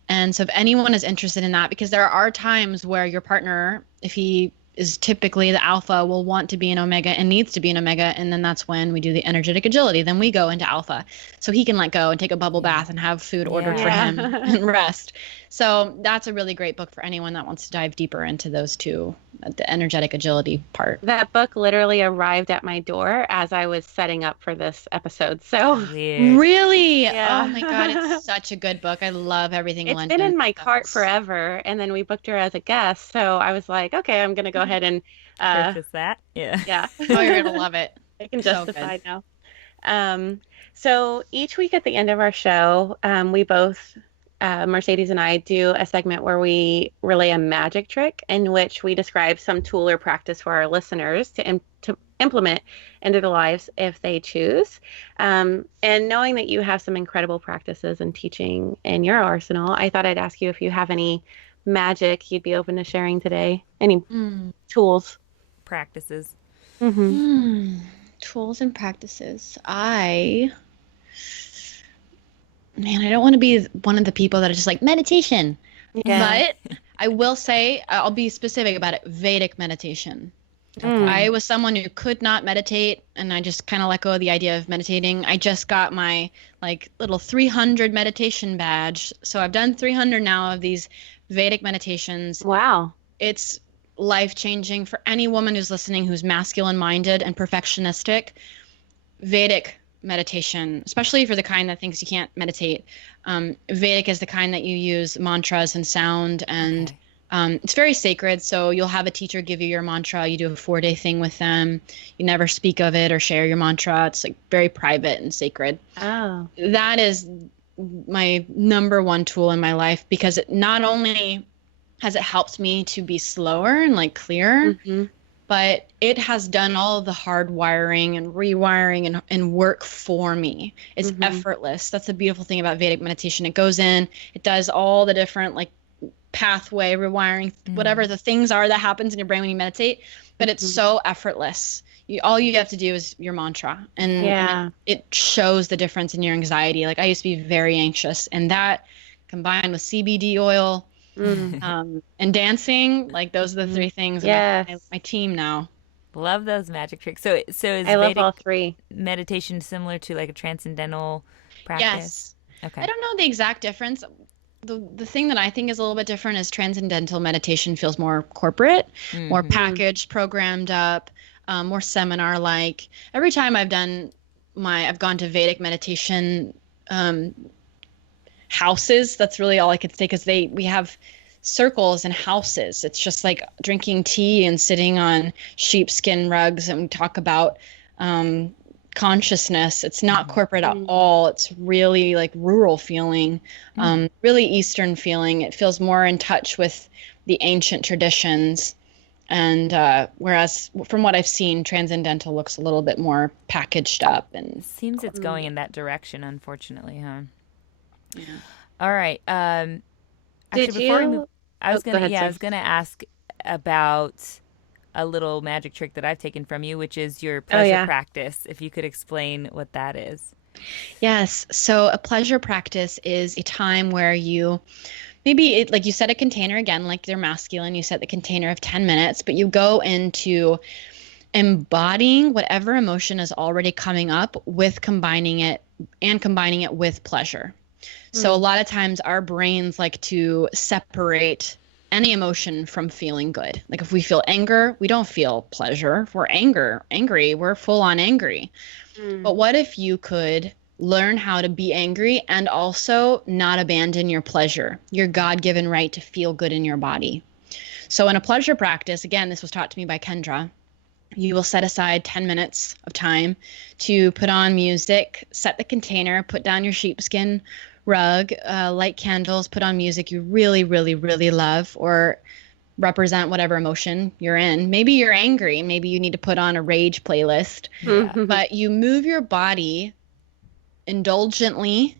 And so if anyone is interested in that, because there are times where your partner, if he is typically the alpha will want to be an omega and needs to be an omega. And then that's when we do the energetic agility. Then we go into alpha. So he can let go and take a bubble bath and have food ordered for him and rest. So that's a really great book for anyone that wants to dive deeper into those two, the energetic agility part. That book literally arrived at my door as I was setting up for this episode. So Weird. Really? Yeah. Oh my God, it's such a good book. I love everything it's Lynn been in my does. cart forever, and then we booked her as a guest. So I was like, okay, I'm gonna go ahead and Purchase that. yeah. Oh, you're gonna love it. I can So justify now. So each week at the end of our show, we both, Mercedes and I, do a segment where we relay a magic trick in which we describe some tool or practice for our listeners to implement into their lives if they choose. And knowing that you have some incredible practices and teaching in your arsenal, I thought I'd ask you if you have any magic you'd be open to sharing today. Any tools? Practices. Tools and practices. Man, I don't want to be one of the people that are just like meditation. Yeah. But I will say, I'll be specific about it. Vedic meditation. I was someone who could not meditate, and I just kind of let go of the idea of meditating. I just got my like little 300 meditation badge. So I've done 300 now of these Vedic meditations. Wow. It's life-changing for any woman who's listening who's masculine-minded and perfectionistic. Vedic meditation, especially for the kind that thinks you can't meditate. Vedic is the kind that you use mantras and sound, and it's very sacred. So you'll have a teacher give you your mantra. You do a 4-day thing with them. You never speak of it or share your mantra. It's like very private and sacred. Oh. That is my number one tool in my life, because it not only has it helped me to be slower and like clearer, but it has done all of the hard wiring and rewiring and work for me. It's effortless. That's the beautiful thing about Vedic meditation. It goes in, it does all the different like pathway rewiring, whatever the things are that happens in your brain when you meditate, but it's so effortless. All you have to do is your mantra, and it shows the difference in your anxiety. Like I used to be very anxious, and that combined with CBD oil, and dancing, like those are the three things. Yes. My team now. Love those magic tricks. So is I love all three. meditation similar to like a transcendental practice? Yes. Okay. I don't know the exact difference. The thing that I think is a little bit different is transcendental meditation feels more corporate, more packaged, programmed up, more seminar-like. Every time I've gone to Vedic meditation houses, that's really all I could say, because we have circles and houses. It's just like drinking tea and sitting on sheepskin rugs, and we talk about consciousness. It's not corporate at all. It's really like rural feeling, really Eastern feeling. It feels more in touch with the ancient traditions. And whereas from what I've seen, transcendental looks a little bit more packaged up. And seems it's going in that direction, unfortunately, huh? Yeah. All right. Actually, before we move, I was gonna ask about a little magic trick that I've taken from you, which is your pleasure practice. If you could explain what that is. Yes. So a pleasure practice is a time where you maybe like you set a container, again, like they're masculine, you set the container of 10 minutes, but you go into embodying whatever emotion is already coming up with combining it with pleasure. So a lot of times our brains like to separate any emotion from feeling good. Like if we feel anger, we don't feel pleasure. If we're angry, we're full on angry. But what if you could learn how to be angry and also not abandon your pleasure, your God-given right to feel good in your body? So in a pleasure practice, again, this was taught to me by Kendra, you will set aside 10 minutes of time to put on music, set the container, put down your sheepskin rug, light candles, put on music you really, really, really love, or represent whatever emotion you're in. Maybe you're angry. Maybe you need to put on a rage playlist. But you move your body indulgently,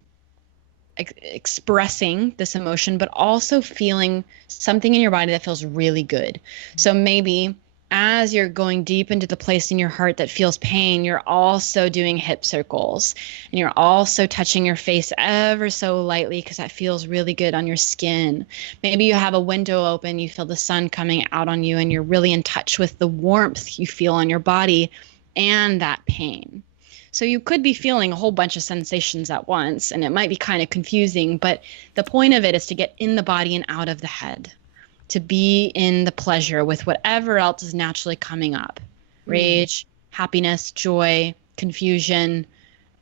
expressing this emotion, but also feeling something in your body that feels really good. So maybe as you're going deep into the place in your heart that feels pain, you're also doing hip circles, and you're also touching your face ever so lightly because that feels really good on your skin. Maybe you have a window open, you feel the sun coming out on you, and you're really in touch with the warmth you feel on your body and that pain. So you could be feeling a whole bunch of sensations at once, and it might be kind of confusing, but the point of it is to get in the body and out of the head, to be in the pleasure with whatever else is naturally coming up. Rage, happiness, joy, confusion,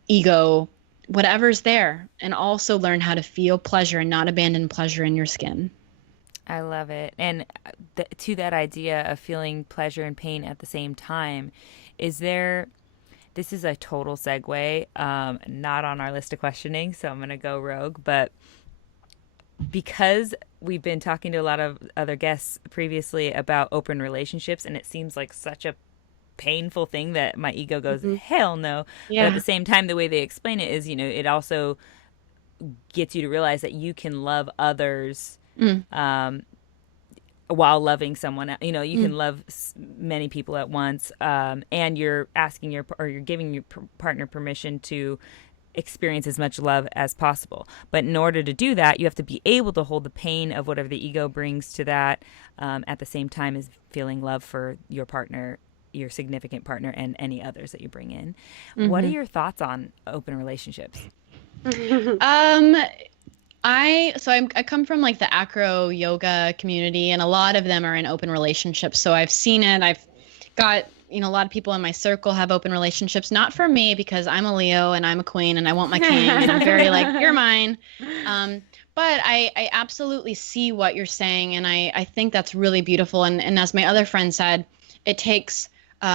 ego, whatever's there. And also learn how to feel pleasure and not abandon pleasure in your skin. I love it. And to that idea of feeling pleasure and pain at the same time, is there, this is a total segue, not on our list of questioning, so I'm going to go rogue, but because we've been talking to a lot of other guests previously about open relationships, and it seems like such a painful thing that my ego goes, hell no. Yeah. But at the same time, the way they explain it is, it also gets you to realize that you can love others while loving someone. You can love many people at once, and you're asking you're giving your partner permission to experience as much love as possible. But in order to do that, you have to be able to hold the pain of whatever the ego brings to that, at the same time as feeling love for your partner, your significant partner, and any others that you bring in. What are your thoughts on open relationships? I come from like the acro yoga community, and a lot of them are in open relationships. So I've seen it. I've got, a lot of people in my circle have open relationships. Not for me, because I'm a Leo and I'm a queen and I want my king and I'm very like, you're mine. But I absolutely see what you're saying, and I think that's really beautiful. And as my other friend said, it takes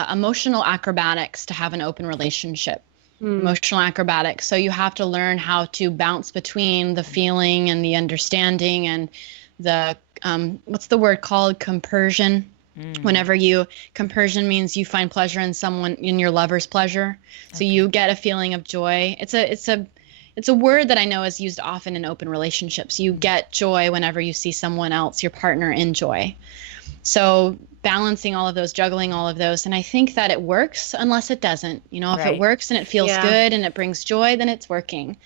emotional acrobatics to have an open relationship. Emotional acrobatics. So you have to learn how to bounce between the feeling and the understanding and the what's the word called? Compersion. Compersion means you find pleasure in someone, in your lover's pleasure. So you get a feeling of joy. It's a word that I know is used often in open relationships. You get joy whenever you see someone else, your partner, in joy. So balancing all of those, juggling all of those. And I think that it works unless it doesn't. If it works and it feels good and it brings joy, then it's working.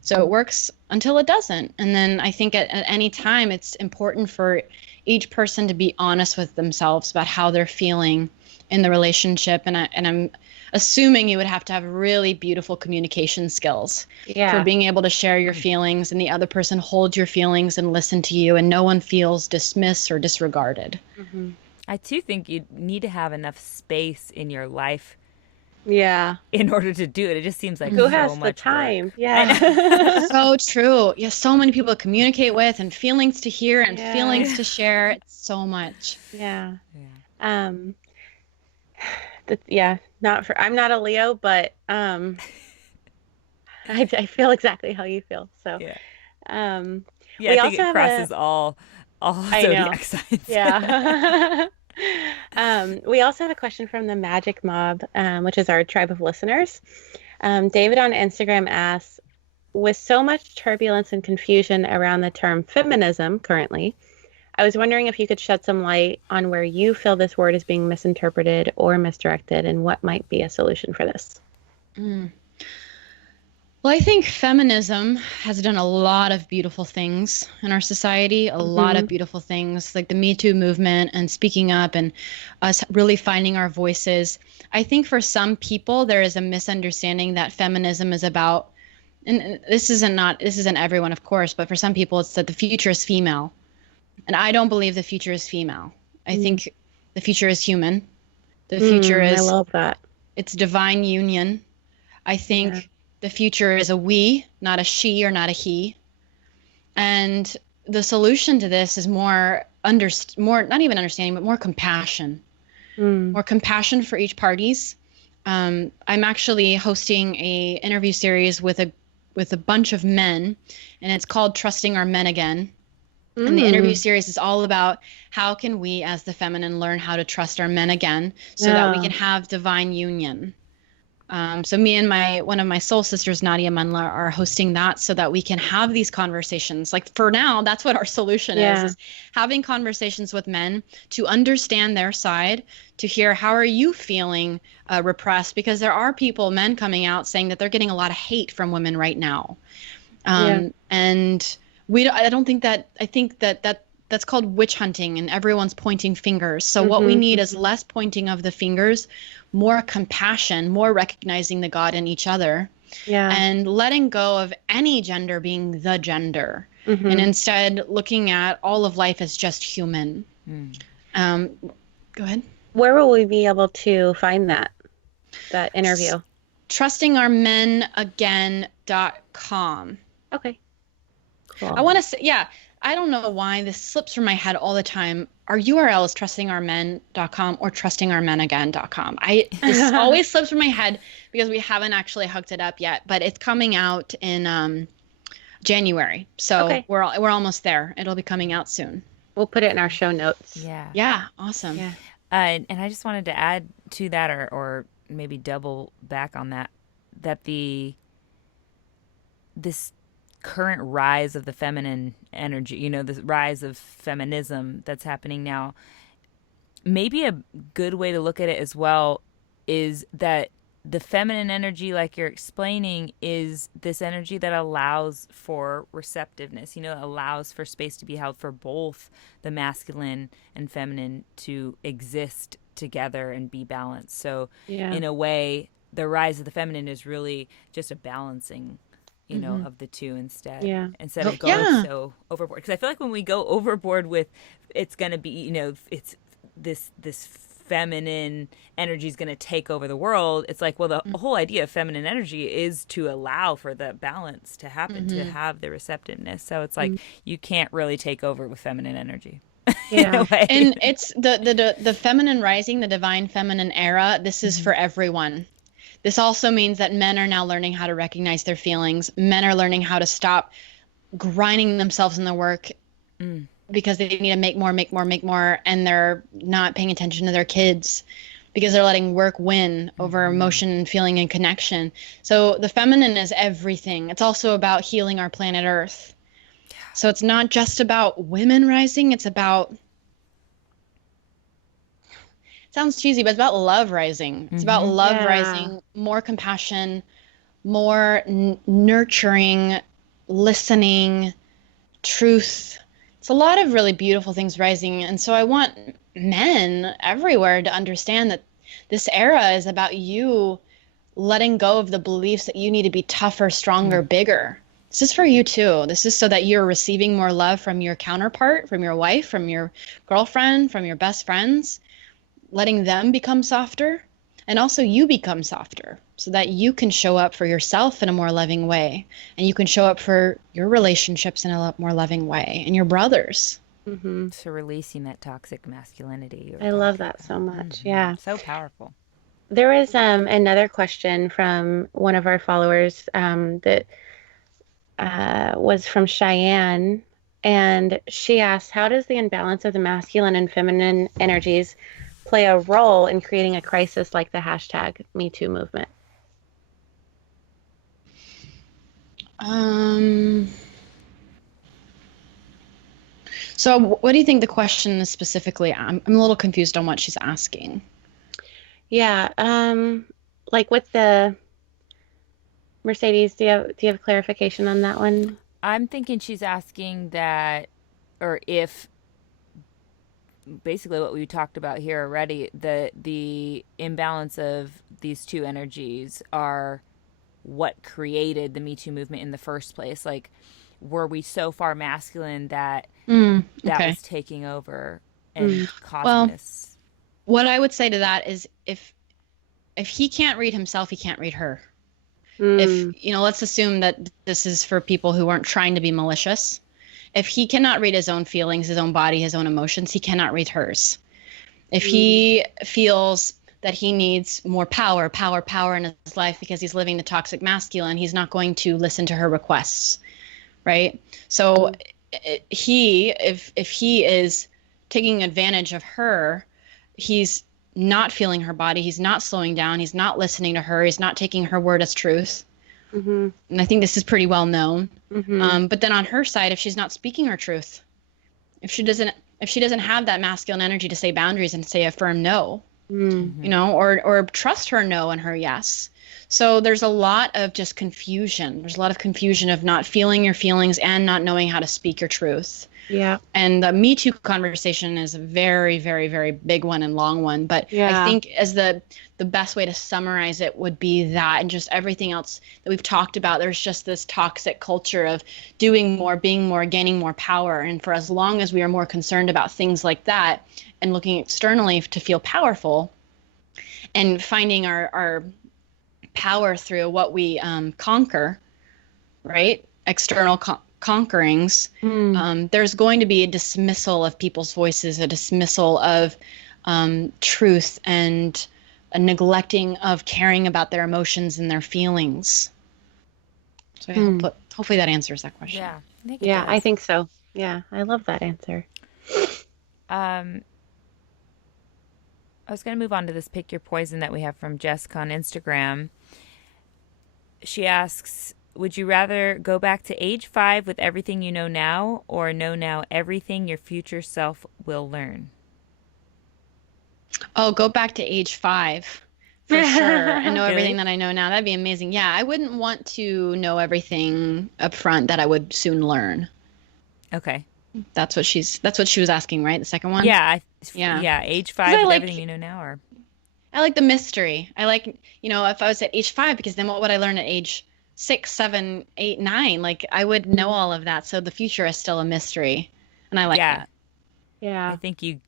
So it works until it doesn't. And then I think at any time, it's important for each person to be honest with themselves about how they're feeling in the relationship. And I'm assuming you would have to have really beautiful communication skills for being able to share your feelings, and the other person hold your feelings and listen to you, and no one feels dismissed or disregarded. I too think you need to have enough space in your life in order to do it. It just seems like who so has much the time work. So true. So many people to communicate with, and feelings to hear, and feelings to share. It's so much. I'm not a Leo, but I feel exactly how you feel. So I we think also it crosses all zodiac signs. We also have a question from the Magic Mob, which is our tribe of listeners. David on Instagram asks, with so much turbulence and confusion around the term feminism currently, I was wondering if you could shed some light on where you feel this word is being misinterpreted or misdirected, and what might be a solution for this. Well, I think feminism has done a lot of beautiful things in our society, a lot of beautiful things, like the Me Too movement and speaking up and us really finding our voices. I think for some people, there is a misunderstanding that feminism is about, and this isn't everyone, of course, but for some people, it's that the future is female. And I don't believe the future is female. I think the future is human. The future is, I love that. It's divine union. I think the future is a we, not a she or not a he. And the solution to this is more not even understanding, but more compassion. More compassion for each parties. I'm actually hosting a interview series with a bunch of men, and it's called Trusting Our Men Again. And the interview series is all about how can we as the feminine learn how to trust our men again so that we can have divine union. So me and one of my soul sisters, Nadia Munla, are hosting that so that we can have these conversations. Like for now, that's what our solution is having conversations with men to understand their side, to hear how are you feeling repressed, because there are men coming out saying that they're getting a lot of hate from women right now. And I don't think that, I think that that's called witch hunting and everyone's pointing fingers. So what we need is less pointing of the fingers, more compassion, more recognizing the God in each other, and letting go of any gender being the gender, and instead looking at all of life as just human. Go ahead. Where will we be able to find that interview? Trustingourmenagain.com. Okay. Cool. I want to say, I don't know why this slips from my head all the time. Our URL is trustingourmen.com or trustingourmenagain.com. This always slips from my head because we haven't actually hooked it up yet, but it's coming out in January. So we're almost there. It'll be coming out soon. We'll put it in our show notes. Yeah. Awesome. Yeah. And I just wanted to add to that, or maybe double back on that this current rise of the feminine energy, this rise of feminism that's happening now, maybe a good way to look at it as well is that the feminine energy, like you're explaining, is this energy that allows for receptiveness, allows for space to be held for both the masculine and feminine to exist together and be balanced. So in a way, the rise of the feminine is really just a balancing of the two instead of going so overboard. Because I feel like when we go overboard with it's going to be, it's this feminine energy is going to take over the world. It's like, well, the whole idea of feminine energy is to allow for the balance to happen, to have the receptiveness. So it's like you can't really take over with feminine energy. And it's the feminine rising, the divine feminine era. This is for everyone. This also means that men are now learning how to recognize their feelings. Men are learning how to stop grinding themselves in their work because they need to make more, and they're not paying attention to their kids because they're letting work win over emotion and feeling and connection. So the feminine is everything. It's also about healing our planet Earth. So it's not just about women rising. It's about, sounds cheesy, but it's about love rising. It's about love rising, more compassion, more nurturing, listening, truth. It's a lot of really beautiful things rising. And so I want men everywhere to understand that this era is about you letting go of the beliefs that you need to be tougher, stronger, bigger. This is for you too. This is so that you're receiving more love from your counterpart, from your wife, from your girlfriend, from your best friends, letting them become softer, and also you become softer so that you can show up for yourself in a more loving way, and you can show up for your relationships in a more loving way, and your brothers. So releasing that toxic masculinity. I love that so much. Yeah. So powerful. There was another question from one of our followers that was from Cheyenne, and she asked, how does the imbalance of the masculine and feminine energies play a role in creating a crisis like the hashtag #MeToo movement? So what do you think the question is specifically? I'm a little confused on what she's asking. Yeah. Like with the Mercedes, do you have clarification on that one? I'm thinking she's asking that, or if basically what we talked about here already, the imbalance of these two energies are what created the Me Too movement in the first place. Like, were we so far masculine that that was taking over and causing this? What I would say to that is if he can't read himself, he can't read her. If, let's assume that this is for people who aren't trying to be malicious. If he cannot read his own feelings, his own body, his own emotions, he cannot read hers. If he feels that he needs more power in his life because he's living the toxic masculine, he's not going to listen to her requests, right? So if he is taking advantage of her, he's not feeling her body. He's not slowing down. He's not listening to her. He's not taking her word as truth. And I think this is pretty well known. But then on her side, if she's not speaking her truth, if she doesn't have that masculine energy to say boundaries and say a firm no, you know, or trust her no and her yes. So there's a lot of just confusion. There's a lot of confusion of not feeling your feelings and not knowing how to speak your truth. Yeah. And the Me Too conversation is a very, very, very big one and long one. But I think as the best way to summarize it would be that, and just everything else that we've talked about, there's just this toxic culture of doing more, being more, gaining more power. And for as long as we are more concerned about things like that and looking externally to feel powerful and finding our power through what we conquer, right? External conquerings, there's going to be a dismissal of people's voices, a dismissal of truth, and a neglecting of caring about their emotions and their feelings. So hopefully that answers that question. Yeah, I think so. Yeah, I love that answer. I was going to move on to this Pick Your Poison that we have from Jessica on Instagram. She asks, would you rather go back to age 5 with everything you know now, or know now everything your future self will learn? Oh, go back to age 5 for sure and know Really? everything that I know now. That'd be amazing. Yeah, I wouldn't want to know everything up front that I would soon learn. Okay. That's what she was asking, right? The second one? Yeah. Yeah. Age 5 with everything you know now, or? I like the mystery. I like, you know, if I was at age 5, because then what would I learn at age 6, 7, 8, 9? Like, I would know all of that. So the future is still a mystery, and I like that. Yeah. I think you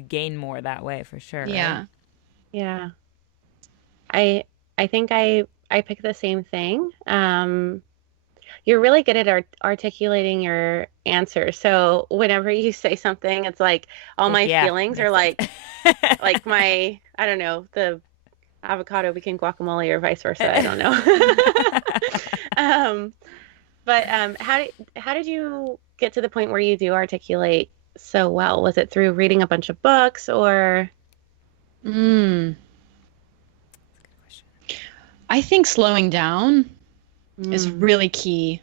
gain more that way for sure. Yeah. Right? Yeah. I think I pick the same thing. You're really good at articulating your answers. So whenever you say something, it's like all my feelings are like my, I don't know, the avocado became guacamole or vice versa. I don't know. But how did you get to the point where you do articulate so well? Was it through reading a bunch of books, or? I think slowing down is really key.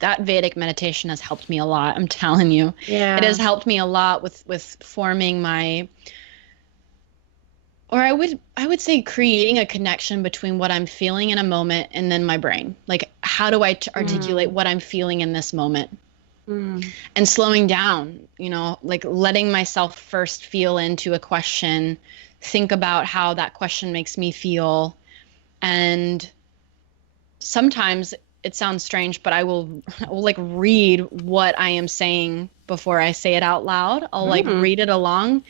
That Vedic meditation has helped me a lot. I'm telling you. Yeah. It has helped me a lot with forming I would say creating a connection between what I'm feeling in a moment and then my brain. Like, how do I articulate what I'm feeling in this moment? And slowing down, you know, like letting myself first feel into a question, think about how that question makes me feel. And sometimes it sounds strange, but I will like read what I am saying before I say it out loud. I'll like read it along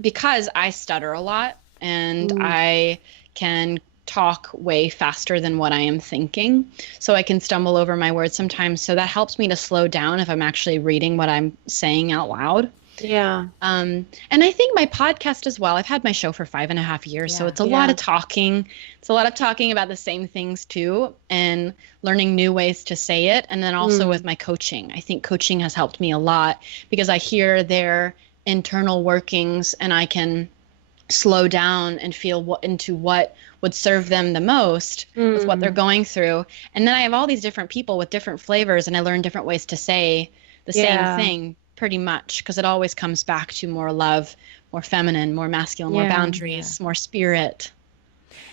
because I stutter a lot and I can talk way faster than what I am thinking. So I can stumble over my words sometimes. So that helps me to slow down if I'm actually reading what I'm saying out loud. Yeah. And I think my podcast as well, I've had my show for 5.5 years. So it's a lot of talking. It's a lot of talking about the same things too, and learning new ways to say it. And then also with my coaching, I think coaching has helped me a lot because I hear their internal workings and I can slow down and feel what would serve them the most with what they're going through. And then I have all these different people with different flavors, and I learn different ways to say the same thing pretty much, because it always comes back to more love, more feminine, more masculine, more boundaries, more spirit.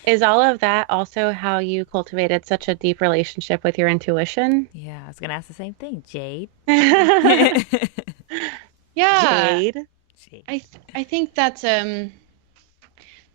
Is all of that also how you cultivated such a deep relationship with your intuition? Yeah, I was going to ask the same thing, Jade. Jade. I think that's the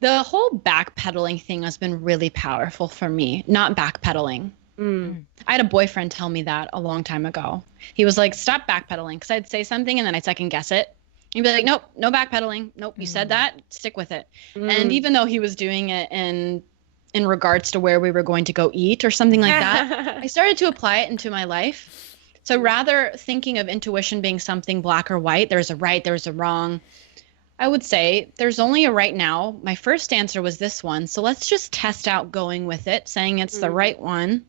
whole backpedaling thing has been really powerful for me. Not backpedaling. I had a boyfriend tell me that a long time ago. He was like, stop backpedaling, because I'd say something and then I'd second guess it. He'd be like, nope, no backpedaling. Nope, you said that, stick with it. And even though he was doing it in regards to where we were going to go eat or something like that, I started to apply it into my life. So rather thinking of intuition being something black or white, there's a right, there's a wrong, I would say there's only a right now. My first answer was this one. So let's just test out going with it, saying it's the right one,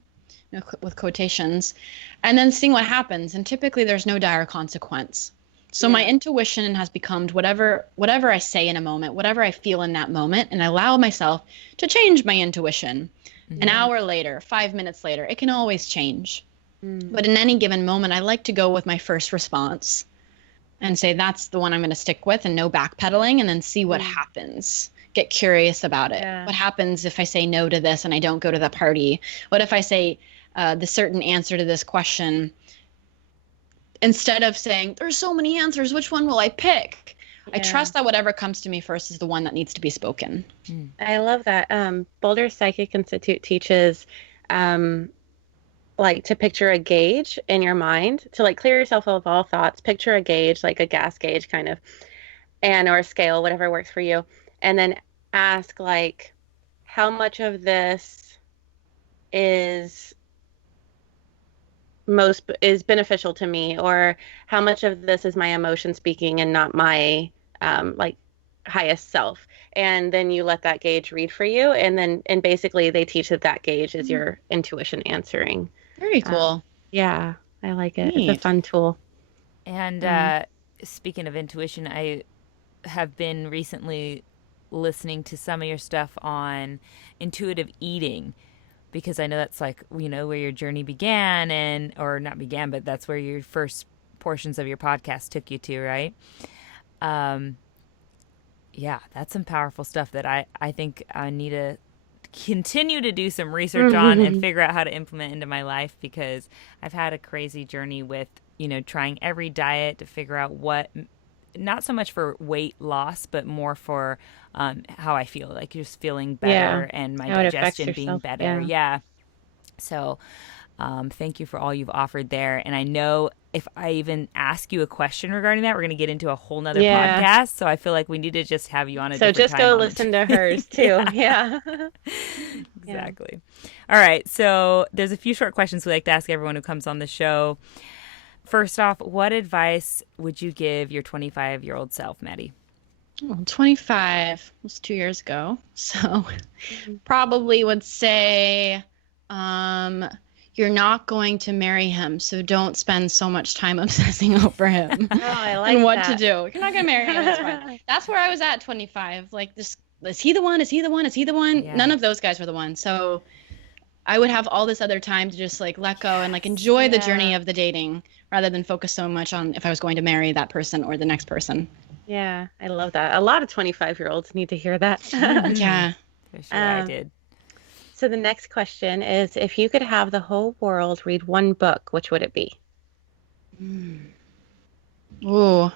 with quotations, and then seeing what happens. And typically there's no dire consequence. So my intuition has become whatever I say in a moment, whatever I feel in that moment, and I allow myself to change my intuition. An hour later, 5 minutes later, it can always change. But in any given moment, I like to go with my first response and say that's the one I'm going to stick with, and no backpedaling, and then see what happens. Get curious about it. What happens if I say no to this and I don't go to the party? What if I say the certain answer to this question instead of saying there's so many answers, which one will I pick? I trust that whatever comes to me first is the one that needs to be spoken. I love that. Boulder Psychic Institute teaches like to picture a gauge in your mind, to like clear yourself of all thoughts, picture a gauge, like a gas gauge kind of, and or a scale, whatever works for you. And then ask like, how much of this is beneficial to me, or how much of this is my emotion speaking and not my like highest self. And then you let that gauge read for you, and basically they teach that gauge is your intuition answering. Very cool. Yeah, I like it. Neat. It's a fun tool. And speaking of intuition, I have been recently listening to some of your stuff on intuitive eating, because I know that's like, where your journey began, or not began, but that's where your first portions of your podcast took you to, right? Yeah, that's some powerful stuff that I think I need to continue to do some research on and figure out how to implement into my life, because I've had a crazy journey with, trying every diet to figure out what, not so much for weight loss, but more for how I feel, like just feeling better and my digestion being better. Yeah. So thank you for all you've offered there. And I know if I even ask you a question regarding that, we're going to get into a whole nother podcast. So I feel like we need to just have you on a different time. So just go listen to hers too. Yeah. Exactly. All right. So there's a few short questions we like to ask everyone who comes on the show. First off, what advice would you give your 25-year-old self, Maddy? Well, 25 was 2 years ago. So probably would say, you're not going to marry him, so don't spend so much time obsessing over him. Oh, I like and what that. to do. You're not going to marry him. That's fine. That's where I was at 25. Like, this, is he the one? Is he the one? Is he the one? Yeah. None of those guys were the one. So I would have all this other time to just like let go and like enjoy the journey of the dating, rather than focus so much on if I was going to marry that person or the next person. Yeah, I love that. A lot of 25-year-olds need to hear that. Yeah. For sure, I did. So the next question is, if you could have the whole world read one book, which would it be? Ooh,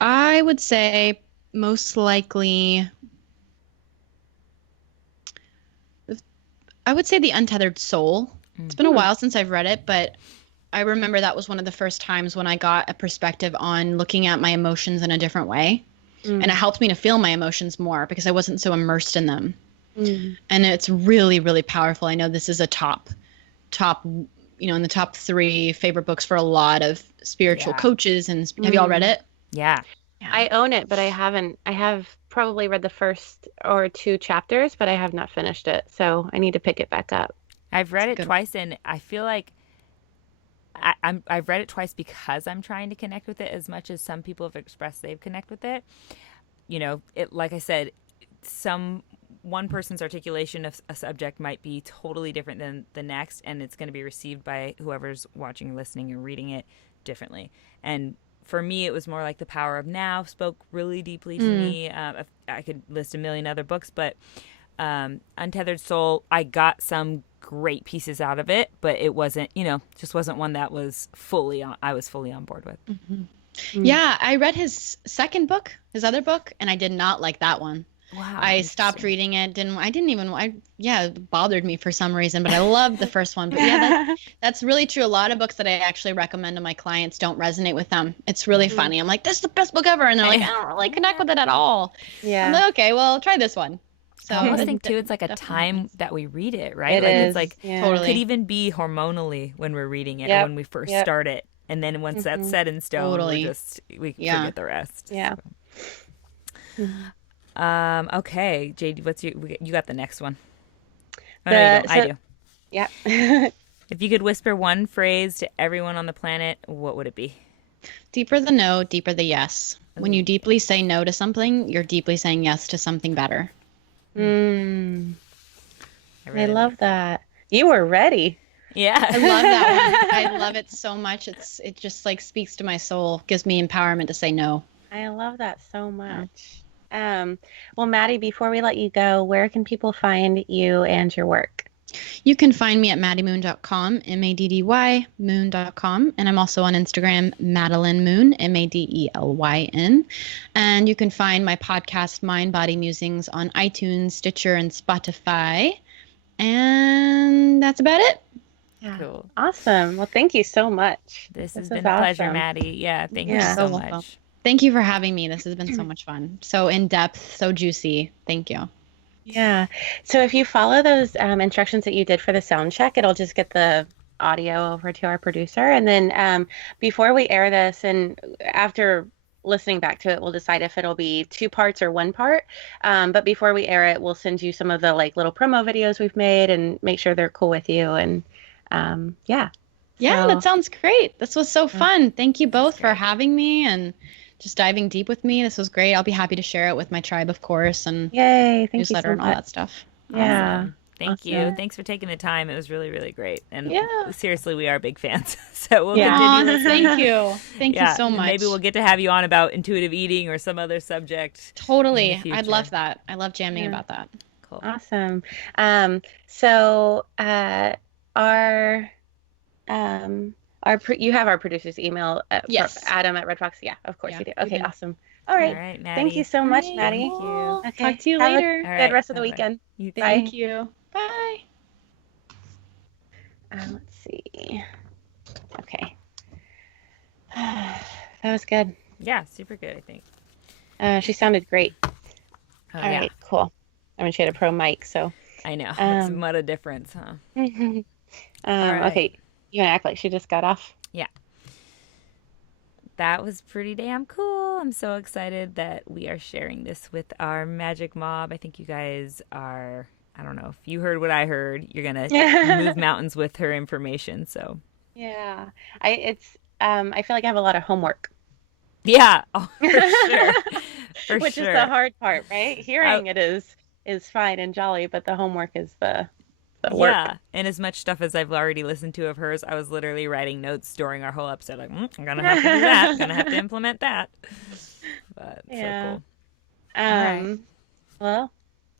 I would say most likely, I would say The Untethered Soul. It's been a while since I've read it, but I remember that was one of the first times when I got a perspective on looking at my emotions in a different way. And it helped me to feel my emotions more because I wasn't so immersed in them. And it's really, really powerful. I know this is a top, in the top 3 favorite books for a lot of spiritual coaches. And have you all read it? Yeah. I own it, but I haven't. I have probably read the first or 2 chapters, but I have not finished it. So I need to pick it back up. I've read it twice, and I feel like I've read it twice because I'm trying to connect with it as much as some people have expressed they've connected with it. Like I said, one person's articulation of a subject might be totally different than the next, and it's going to be received by whoever's watching, listening, or reading it differently. And for me, it was more like The Power of Now spoke really deeply to me. I could list a million other books, but Untethered Soul, I got some great pieces out of it, but it wasn't, just wasn't one that was I was fully on board with. Yeah, I read his second book, his other book, and I did not like that one. Wow. I stopped reading it. It bothered me for some reason, but I loved the first one. But yeah, that's really true. A lot of books that I actually recommend to my clients don't resonate with them. It's really funny. I'm like, this is the best book ever. And they're like, I don't really connect with it at all. Yeah. I'm like, okay, well, try this one. So I almost think too, it's like a time that we read it, right? It is. It's like Totally. it could even be hormonally when we're reading it, or when we first start it, and then once that's set in stone, we forget the rest. Yeah. So. Okay, JD, you got the next one? Oh, no, you don't. I do. Yeah. If you could whisper one phrase to everyone on the planet, what would it be? Deeper the no, deeper the yes. When you deeply say no to something, you're deeply saying yes to something better. Mm, I I really love like that. You were ready. Yeah. I love that one. I love it so much. It just like speaks to my soul, gives me empowerment to say no. I love that so much. Well, Maddie, before we let you go, where can people find you and your work? You can find me at maddymoon.com, MADDY, moon.com. And I'm also on Instagram, Madeline Moon, MADELYN. And you can find my podcast, Mind Body Musings, on iTunes, Stitcher, and Spotify. And that's about it. Yeah. Cool. Awesome. Well, thank you so much. This has was been a pleasure, awesome. Maddie. Yeah, thank you Yeah. so So welcome. much. Thank you for having me. This has been so much fun. So in depth, so juicy. Thank you. Yeah. So if you follow those instructions that you did for the sound check, it'll just get the audio over to our producer. And then before we air this and after listening back to it, we'll decide if it'll be 2 parts or 1 part. But before we air it, we'll send you some of the like little promo videos we've made and make sure they're cool with you. And yeah. Yeah, So- that sounds great. This was so fun. Thank you both for great. having me and just diving deep with me. This was great. I'll be happy to share it with my tribe, of course, and Yay. Thank you newsletter so and all much. that stuff. Yeah. Awesome. Thank you. Awesome. Thanks for taking the time. It was really, really great. And Yeah. seriously, we are big fans. So we'll Yeah. continue Aw, listening. thank you. Thank you so and much. Maybe we'll get to have you on about intuitive eating or some other subject. Totally. in the I'd future. love that. I love jamming Yeah. about that. Cool. Awesome. So you have our producer's email Yes. Adam at Red Fox. Yeah, of course Yeah, you do. we Okay, do. awesome. All right. All right, Maddie. Thank you so much, Great. Maddie. Cool. Okay. Talk to you Have a later. All good right. rest of the Bye-bye. weekend. You too. Bye. Thank you. Bye. Let's see. Okay. That was good. Yeah, super good, I think. She sounded great. Oh, All yeah. right, cool. I mean, she had a pro mic, so. I know. It's Um, what a difference, huh? right. Okay. You want to act like she just got off? Yeah. That was pretty damn cool. I'm so excited that we are sharing this with our magic mob. I think you guys are, I don't know, if you heard what I heard, you're going to move mountains with her information. So, Yeah. I feel like I have a lot of homework. yeah, oh, for sure. For Which sure. is the hard part, right? Hearing it is fine and jolly, but the homework is the work. Yeah, and as much stuff as I've already listened to of hers, I was literally writing notes during our whole episode. Like, I'm gonna have to do that. I'm gonna have to implement that. But Yeah. so cool. right. Well,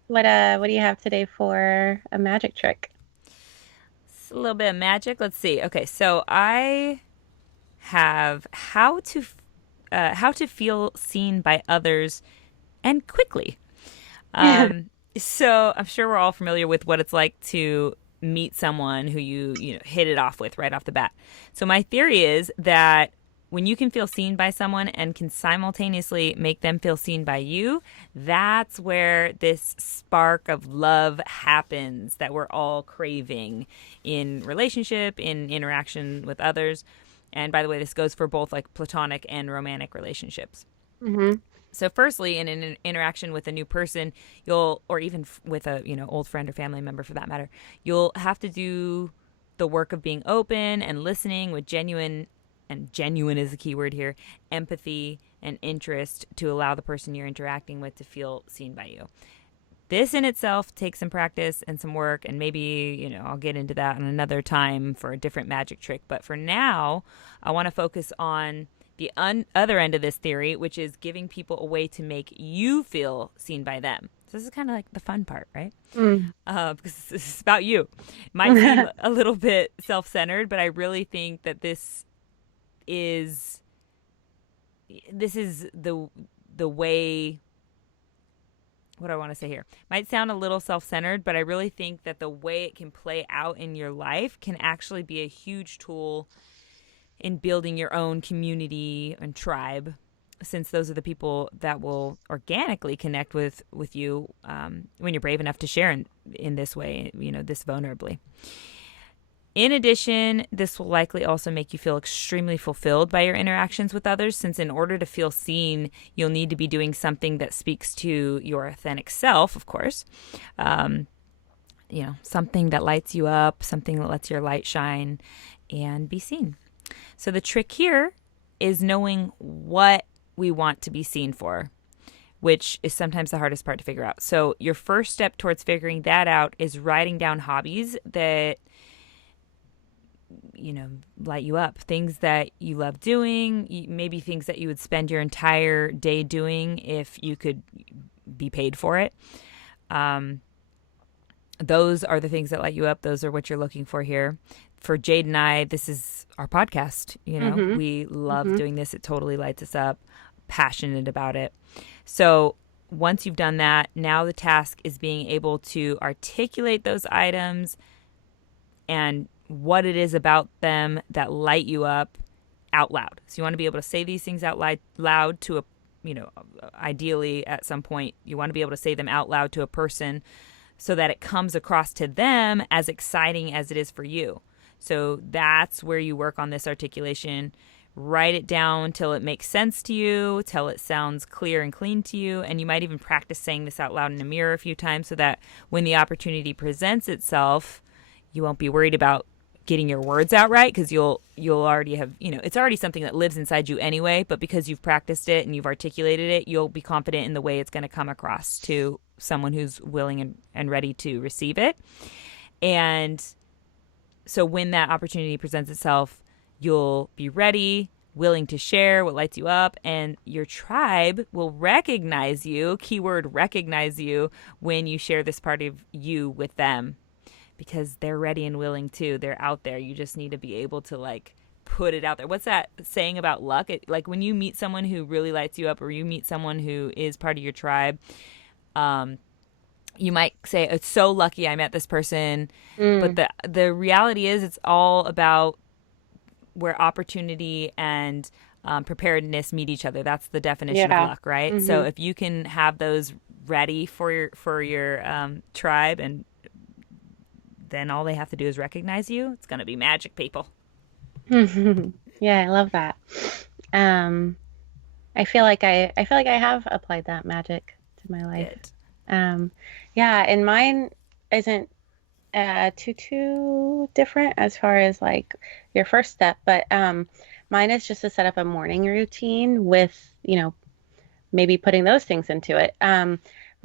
what do you have today for a magic trick? It's a little bit of magic. Let's see. Okay, so I have how to feel seen by others and quickly. So I'm sure we're all familiar with what it's like to meet someone who you hit it off with right off the bat. So my theory is that when you can feel seen by someone and can simultaneously make them feel seen by you, that's where this spark of love happens that we're all craving in relationship, in interaction with others. And by the way, this goes for both like platonic and romantic relationships. Mm-hmm. So firstly, in an interaction with a new person, or even with a, old friend or family member for that matter, you'll have to do the work of being open and listening with genuine, and genuine is the key word here, empathy and interest to allow the person you're interacting with to feel seen by you. This in itself takes some practice and some work, and maybe, I'll get into that on another time for a different magic trick. But for now, I want to focus on the other end of this theory, which is giving people a way to make you feel seen by them. So this is kind of like the fun part, right? Because this is about you. It might seem a little bit self-centered, but I really think that this is the way. What do I want to say here? Might sound a little self-centered, but I really think that the way it can play out in your life can actually be a huge tool in building your own community and tribe, since those are the people that will organically connect with you when you're brave enough to share in this way, this vulnerably. In addition, this will likely also make you feel extremely fulfilled by your interactions with others, since in order to feel seen, you'll need to be doing something that speaks to your authentic self, of course. something that lights you up, something that lets your light shine and be seen. So the trick here is knowing what we want to be seen for, which is sometimes the hardest part to figure out. So your first step towards figuring that out is writing down hobbies that light you up, things that you love doing, maybe things that you would spend your entire day doing if you could be paid for it. Those are the things that light you up. Those are what you're looking for here. For Jade and I, this is our podcast. We love doing this. It totally lights us up, passionate about it. So once you've done that, now the task is being able to articulate those items and what it is about them that light you up out loud. So you want to be able to say these things out loud to ideally at some point, you want to be able to say them out loud to a person so that it comes across to them as exciting as it is for you. So that's where you work on this articulation. Write it down till it makes sense to you, till it sounds clear and clean to you. And you might even practice saying this out loud in a mirror a few times so that when the opportunity presents itself, you won't be worried about getting your words out right, because you'll already have, it's already something that lives inside you anyway, but because you've practiced it and you've articulated it, you'll be confident in the way it's going to come across to someone who's willing and ready to receive it. And so when that opportunity presents itself, you'll be ready, willing to share what lights you up, and your tribe will recognize you, keyword recognize you, when you share this part of you with them, because they're ready and willing too. They're out there. You just need to be able to put it out there. What's that saying about luck? When you meet someone who really lights you up, or you meet someone who is part of your tribe, you might say, it's so lucky I met this person. But the reality is it's all about where opportunity and preparedness meet each other. That's the definition of luck, right? So if you can have those ready for your tribe, and then all they have to do is recognize you, it's going to be magic, people. Yeah, I love that. I feel like I have applied that magic to my life. Yeah, and mine isn't too different as far as your first step, but mine is just to set up a morning routine with maybe putting those things into it.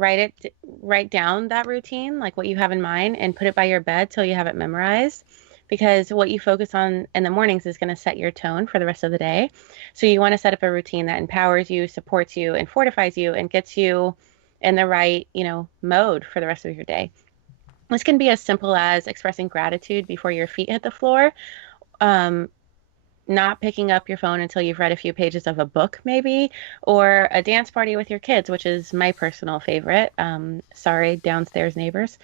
Write down that routine, what you have in mind, and put it by your bed till you have it memorized, because what you focus on in the mornings is going to set your tone for the rest of the day. So you want to set up a routine that empowers you, supports you, and fortifies you, and gets you in the right mode for the rest of your day. This can be as simple as expressing gratitude before your feet hit the floor, not picking up your phone until you've read a few pages of a book, maybe, or a dance party with your kids, which is my personal favorite. Sorry, downstairs neighbors.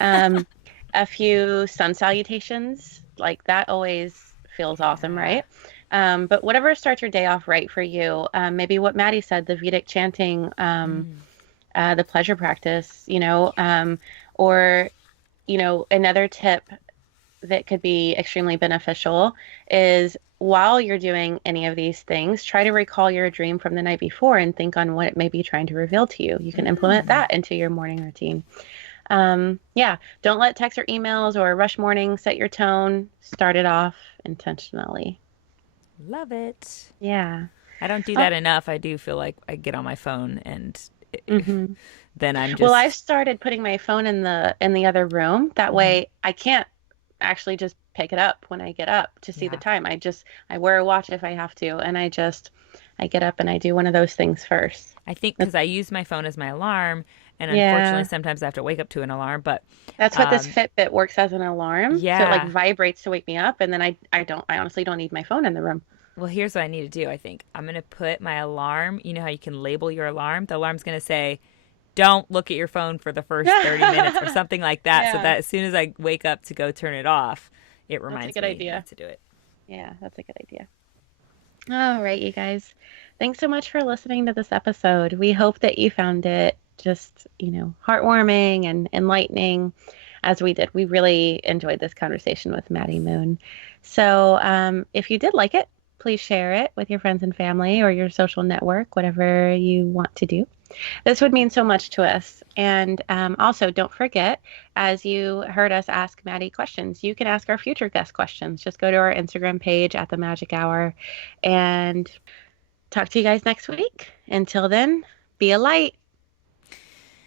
A few sun salutations, that always feels awesome, right? But whatever starts your day off right for you, maybe what Maddy said, the Vedic chanting, the pleasure practice, or, another tip that could be extremely beneficial is, while you're doing any of these things, try to recall your dream from the night before and think on what it may be trying to reveal to you. You can implement that into your morning routine. Don't let texts or emails or rush morning set your tone. Start it off intentionally. Love it. Yeah. I don't do that enough. I do feel like I get on my phone and then I'm just... Well, I've started putting my phone in the other room. That way I can't actually just pick it up when I get up to see the time. I wear a watch if I have to, and I get up and I do one of those things first. I think because I use my phone as my alarm, and unfortunately sometimes I have to wake up to an alarm, but that's what this Fitbit works as, an alarm. Yeah. So it vibrates to wake me up, and then I honestly don't need my phone in the room. Well, here's what I need to do. I think I'm going to put my alarm, you know how you can label your alarm? The alarm's going to say, don't look at your phone for the first 30 minutes or something like that. So that as soon as I wake up to go turn it off, it reminds me to do it. Yeah, that's a good idea. All right, you guys. Thanks so much for listening to this episode. We hope that you found it just, heartwarming and enlightening, as we did. We really enjoyed this conversation with Maddy Moon. So if you did like it, please share it with your friends and family or your social network, whatever you want to do. This would mean so much to us. And also, don't forget, as you heard us ask Maddy questions, you can ask our future guest questions. Just go to our Instagram page at the Magic Hour and talk to you guys next week. Until then, be a light.